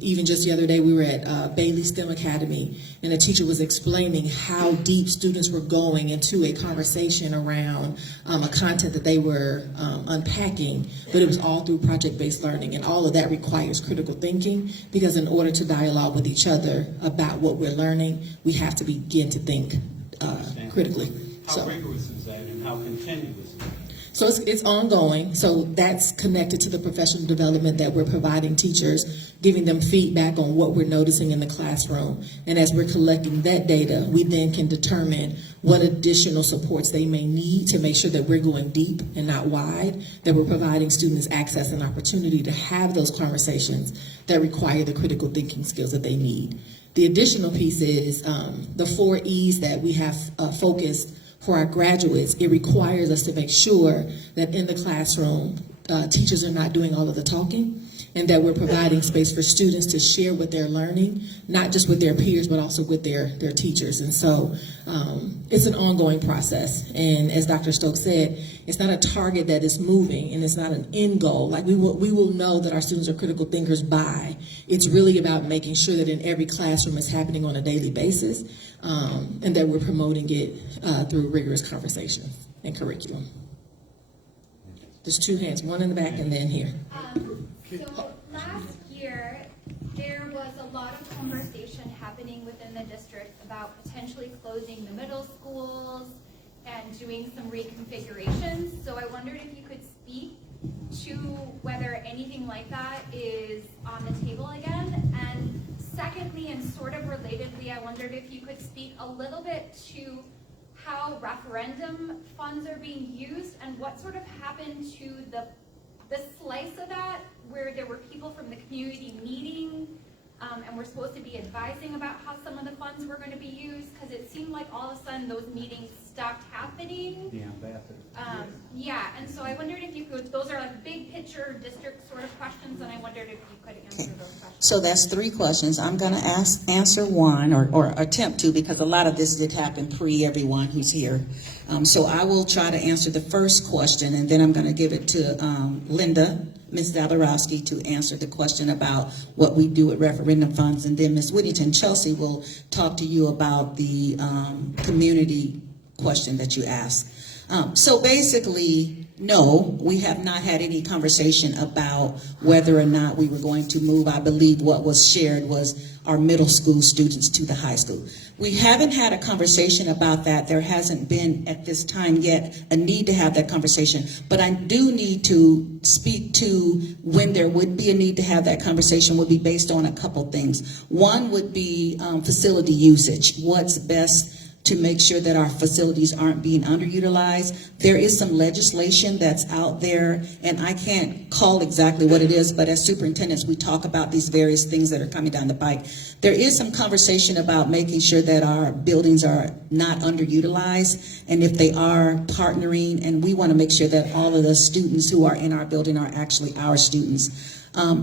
Even just the other day, we were at Bailey STEM Academy, and a teacher was explaining how deep students were going into a conversation around a content that they were unpacking, but it was all through project-based learning, and all of that requires critical thinking, because in order to dialogue with each other about what we're learning, we have to begin to think critically. How rigorous is that, and how continuous is that? So it's ongoing. So that's connected to the professional development that we're providing teachers, giving them feedback on what we're noticing in the classroom. And as we're collecting that data, we then can determine what additional supports they may need to make sure that we're going deep and not wide, that we're providing students access and opportunity to have those conversations that require the critical thinking skills that they need. The additional piece is the 4 E's that we have focused for our graduates. It requires us to make sure that in the classroom, teachers are not doing all of the talking, and that we're providing space for students to share what they're learning, not just with their peers, but also with their teachers. And so it's an ongoing process. And as Dr. Stokes said, it's not a target that is moving, and it's not an end goal. Like we will know that our students are critical thinkers by. It's really about making sure that in every classroom it's happening on a daily basis, and that we're promoting it through rigorous conversation and curriculum. There's two hands, one in the back and then here. So last year, there was a lot of conversation happening within the district about potentially closing the middle schools and doing some reconfigurations. So I wondered if you could speak to whether anything like that is on the table again. And secondly, and sort of relatedly, I wondered if you could speak a little bit to how referendum funds are being used and what sort of happened to the slice of that where there were people from the community meeting and we're supposed to be advising about how some of the funds were going to be used, because it seemed like all of a sudden those meetings stopped happening. The ambassador. Yeah, and so I wondered if you could, those are like big picture district sort of questions, and I wondered if you could answer those questions. So that's 3 questions. I'm going to answer one or attempt to, because a lot of this did happen pre everyone who's here. So I will try to answer the first question, and then I'm going to give it to Linda, Ms. Zaborowski, to answer the question about what we do with referendum funds, and then Ms. Whittington Chelsea will talk to you about the community question that you asked. So basically, no, we have not had any conversation about whether or not we were going to move. I believe what was shared was our middle school students to the high school. We haven't had a conversation about that. There hasn't been at this time yet a need to have that conversation, but I do need to speak to when there would be a need to have that conversation would be based on a couple things. One would be facility usage. What's best to make sure that our facilities aren't being underutilized. There is some legislation that's out there, and I can't call exactly what it is, but as superintendents, we talk about these various things that are coming down the pike. There is some conversation about making sure that our buildings are not underutilized, and if they are, partnering, and we want to make sure that all of the students who are in our building are actually our students.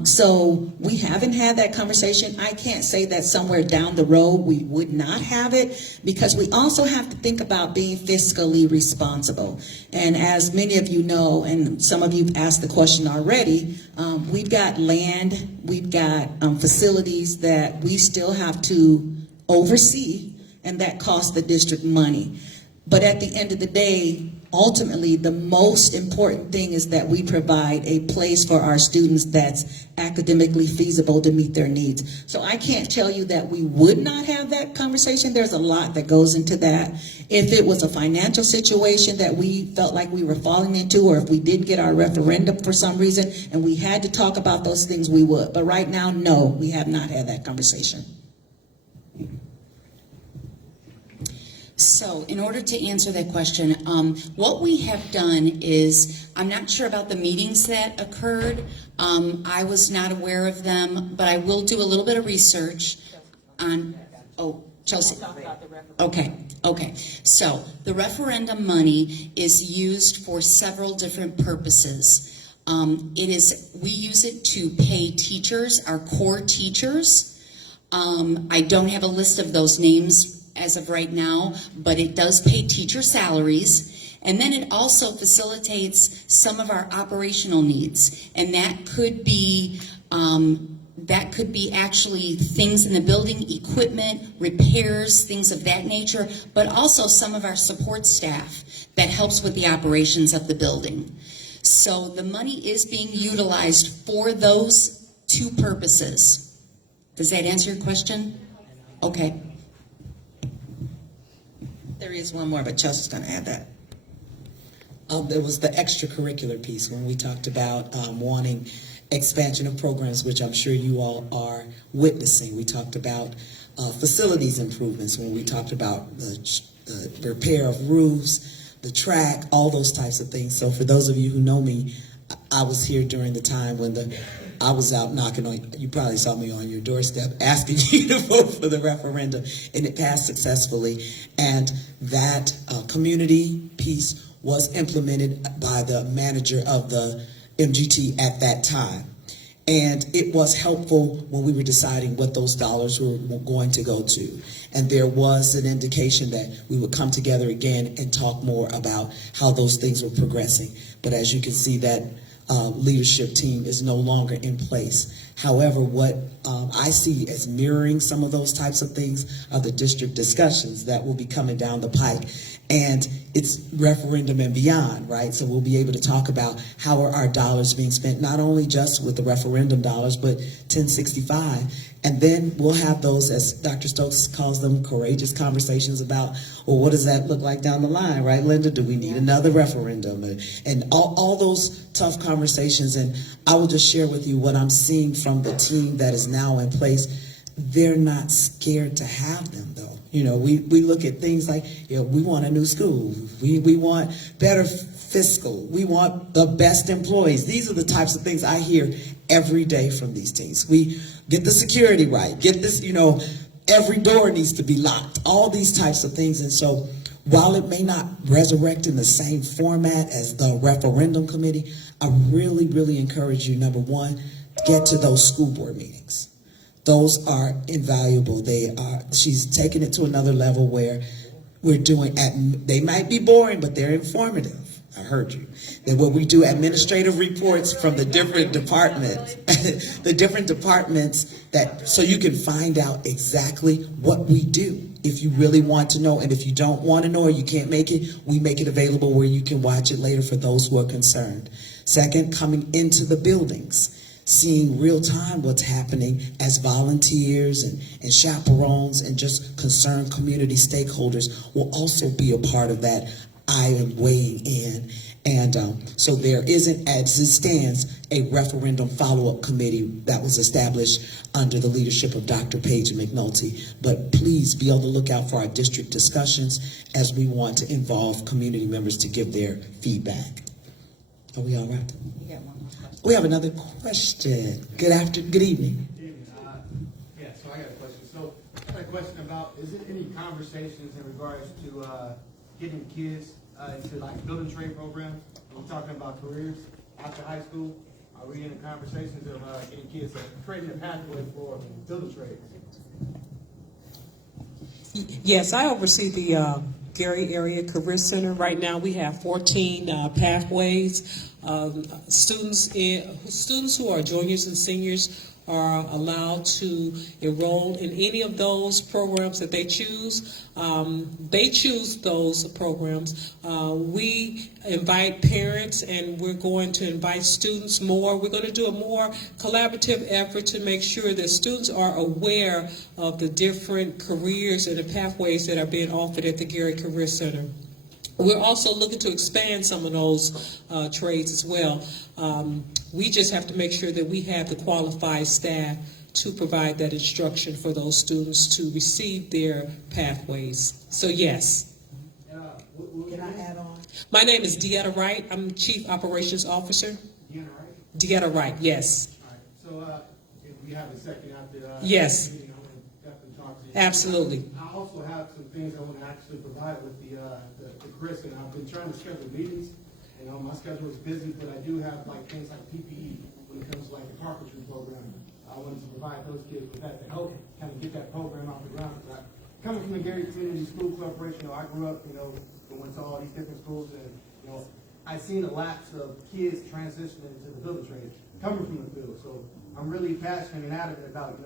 So we haven't had that conversation. I can't say that somewhere down the road we would not have it, because we also have to think about being fiscally responsible. And as many of you know, and some of you have asked the question already, we've got land, we've got facilities that we still have to oversee, and that costs the district money. But at the end of the day, ultimately, the most important thing is that we provide a place for our students that's academically feasible to meet their needs. So I can't tell you that we would not have that conversation. There's a lot that goes into that. If it was a financial situation that we felt like we were falling into, or if we didn't get our referendum for some reason and we had to talk about those things, we would. But right now, no, we have not had that conversation. So in order to answer that question, what we have done is, I'm not sure about the meetings that occurred. I was not aware of them, but I will do a little bit of research on, Chelsea. Okay. So the referendum money is used for several different purposes. We use it to pay teachers, our core teachers. I don't have a list of those names as of right now, but it does pay teacher salaries. And then it also facilitates some of our operational needs. And that could be actually things in the building, equipment, repairs, things of that nature, but also some of our support staff that helps with the operations of the building. So the money is being utilized for those 2 purposes. Does that answer your question? Okay. There is one more, but Chelsea's going to add that. There was the extracurricular piece when we talked about wanting expansion of programs, which I'm sure you all are witnessing. We talked about facilities improvements when we talked about the repair of roofs, the track, all those types of things. So for those of you who know me, I was here during the time when I was out knocking on, you probably saw me on your doorstep asking you to vote for the referendum, and it passed successfully. And that community piece was implemented by the manager of the MGT at that time. And it was helpful when we were deciding what those dollars were going to go to. And there was an indication that we would come together again and talk more about how those things were progressing. But as you can see, that leadership team is no longer in place. However, what I see as mirroring some of those types of things are the district discussions that will be coming down the pike. And it's referendum and beyond, right? So we'll be able to talk about how are our dollars being spent, not only just with the referendum dollars, but 1065. And then we'll have those, as Dr. Stokes calls them, courageous conversations about, well, what does that look like down the line, right, Linda? Do we need another referendum? And all those tough conversations. And I will just share with you what I'm seeing from the team that is now in place. They're not scared to have them, though. You know, we look at things like, you know, we want a new school. We want better fiscal. We want the best employees. These are the types of things I hear every day from these teams. We get the security right. Get this, you know, every door needs to be locked. All these types of things. And so while it may not resurrect in the same format as the referendum committee, I really, really encourage you, number one, get to those school board meetings. Those are invaluable. She's taken it to another level where we're doing, they might be boring, but they're informative. I heard you. That when we do administrative reports from the different departments, so you can find out exactly what we do if you really want to know. And if you don't want to know or you can't make it, we make it available where you can watch it later for those who are concerned. Second, coming into the buildings, seeing real time what's happening as volunteers and chaperones and just concerned community stakeholders will also be a part of that. I am weighing in. And so there isn't, as it stands, a referendum follow-up committee that was established under the leadership of Dr. Paige McNulty. But please be on the lookout for our district discussions as we want to involve community members to give their feedback. Are we all right? We have another question. Good evening. Yeah, so I got a question. So I got a question about, is there any conversations in regards to getting kids into like building trade programs? We're talking about careers after high school. Are we in conversations of getting kids creating a pathway for building trades? Yes, I oversee the Gary Area Career Center. Right now we have 14 pathways. Students who are juniors and seniors are allowed to enroll in any of those programs that they choose. They choose those programs. We invite parents, and we're going to invite students more. We're going to do a more collaborative effort to make sure that students are aware of the different careers and the pathways that are being offered at the Gary Career Center. We're also looking to expand some of those trades as well. We just have to make sure that we have the qualified staff to provide that instruction for those students to receive their pathways. So yes. Can I add on? My name is Deetta Wright. I'm Chief Operations Officer. Deanna Wright? Deetta Wright, yes. All right. So if we have a second after Yes. the meeting, I want to definitely talk to you. Absolutely. I also have some things I want to actually provide with the Chris, and I've been trying to schedule meetings. You know, my schedule is busy, but I do have like things like PPE when it comes to like the carpentry program. I wanted to provide those kids with that to help kind of get that program off the ground. Coming from the Gary Community School Corporation, I grew up, went to all these different schools, and I've seen a lapse of kids transitioning into the building trade, coming from the field. So I'm really passionate and adamant about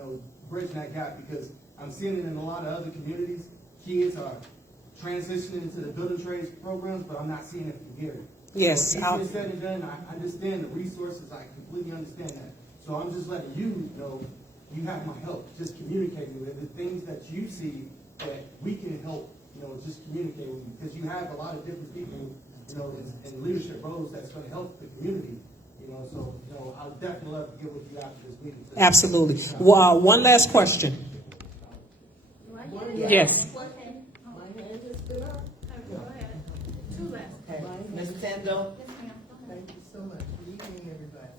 bridging that gap, because I'm seeing it in a lot of other communities. Kids are transitioning into the building trades programs, but I'm not seeing it from Gary. Yes. So easier said and done. I understand the resources. I completely understand that. So I'm just letting you know you have my help. Just communicating with the things that you see that we can help. Just communicate with you, because you have a lot of different people, in leadership roles that's going to help the community. So I'll definitely love to get with you after this meeting. Absolutely. One last question. Yes. Ms. Tendo? Thank you so much. Good evening, everybody.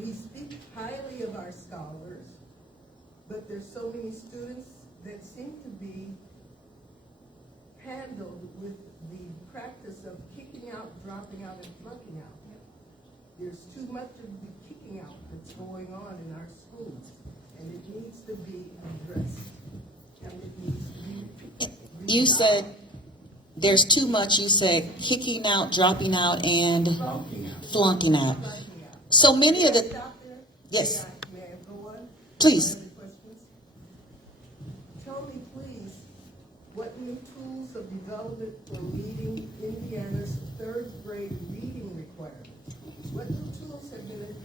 We speak highly of our scholars, but there's so many students that seem to be handled with the practice of kicking out, dropping out, and flunking out. there's too much of the kicking out that's going on in our schools, and it needs to be addressed. And it needs to be. You said there's too much, you said kicking out, dropping out, and flunking out. So many of the, yes, May I go on? please. Other questions? Tell me, please, what new tools of development for meeting Indiana's third grade reading requirement? What new tools have been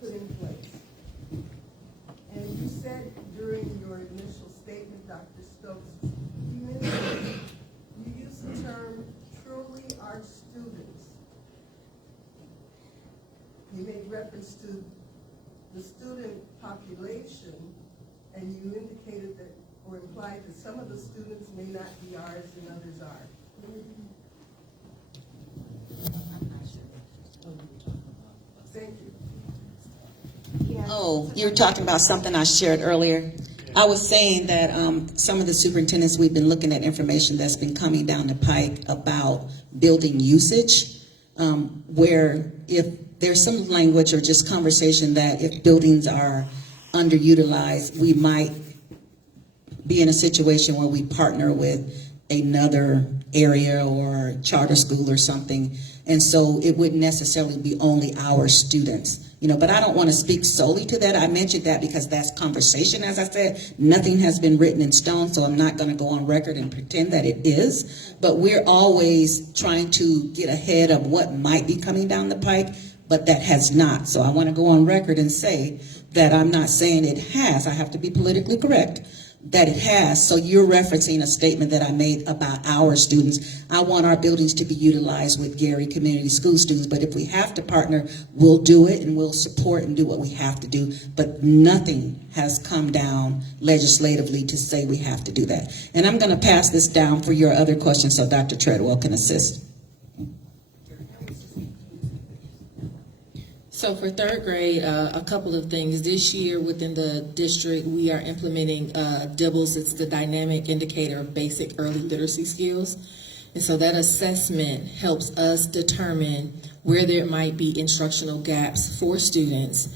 put in place? And you said during your initial statement, Dr. Stokes, you used the term truly our students. You made reference to the student population, and you indicated that, or implied that some of the students may not be ours and others are. Thank you. Oh, you were talking about something I shared earlier. I was saying that some of the superintendents, we've been looking at information that's been coming down the pike about building usage, where if there's some language or just conversation that if buildings are underutilized, we might be in a situation where we partner with another area or charter school or something. And so it wouldn't necessarily be only our students, but I don't want to speak solely to that. I mentioned that because that's conversation, as I said. Nothing has been written in stone, so I'm not going to go on record and pretend that it is. But we're always trying to get ahead of what might be coming down the pike, but that has not. So I want to go on record and say that I'm not saying it has. I have to be politically correct. That it has. So you're referencing a statement that I made about our students. I want our buildings to be utilized with Gary Community School students, but if we have to partner, we'll do it and we'll support and do what we have to do. But nothing has come down legislatively to say we have to do that. And I'm going to pass this down for your other questions so Dr. Treadwell can assist. So for third grade, a couple of things. This year within the district, we are implementing DIBELS. It's the Dynamic Indicator of Basic Early Literacy Skills. And so that assessment helps us determine where there might be instructional gaps for students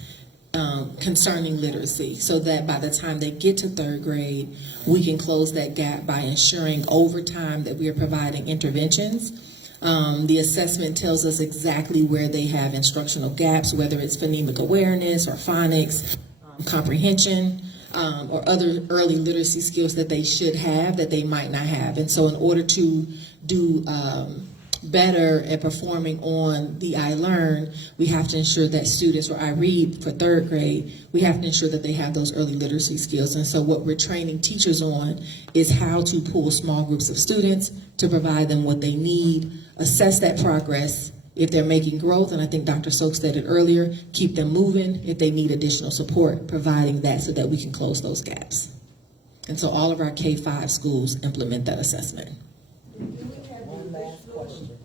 concerning literacy, so that by the time they get to third grade, we can close that gap by ensuring over time that we are providing interventions. The assessment tells us exactly where they have instructional gaps, whether it's phonemic awareness or phonics, comprehension, or other early literacy skills that they should have that they might not have. And so in order to do better at performing on the iLearn, we have to ensure that students, or iRead for third grade, we have to ensure that they have those early literacy skills. And so what we're training teachers on is how to pull small groups of students to provide them what they need, assess that progress if they're making growth, and I think Dr. Stokes said it earlier, keep them moving if they need additional support, providing that so that we can close those gaps. And so all of our K-5 schools implement that assessment. One last question.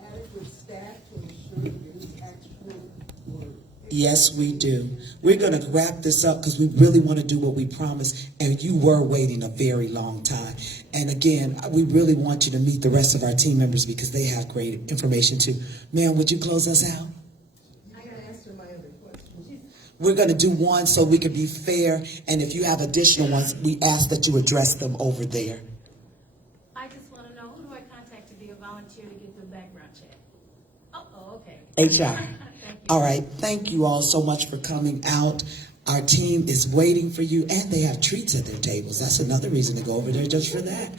Adequate staff to ensure there's actual work. Yes, we do. We're going to wrap this up because we really want to do what we promised, and you were waiting a very long time. And again, we really want you to meet the rest of our team members because they have great information too. Ma'am, would you close us out? You can answer my other questions. We're going to do one so we can be fair, and if you have additional ones, we ask that you address them over there. I just want to know, who do I contact to be a volunteer to get the background check? Oh, okay. HR. All right. Thank you all so much for coming out. Our team is waiting for you, and they have treats at their tables. That's another reason to go over there just for that.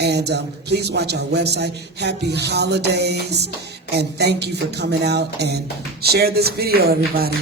And please watch our website. Happy holidays, and thank you for coming out and share this video, everybody.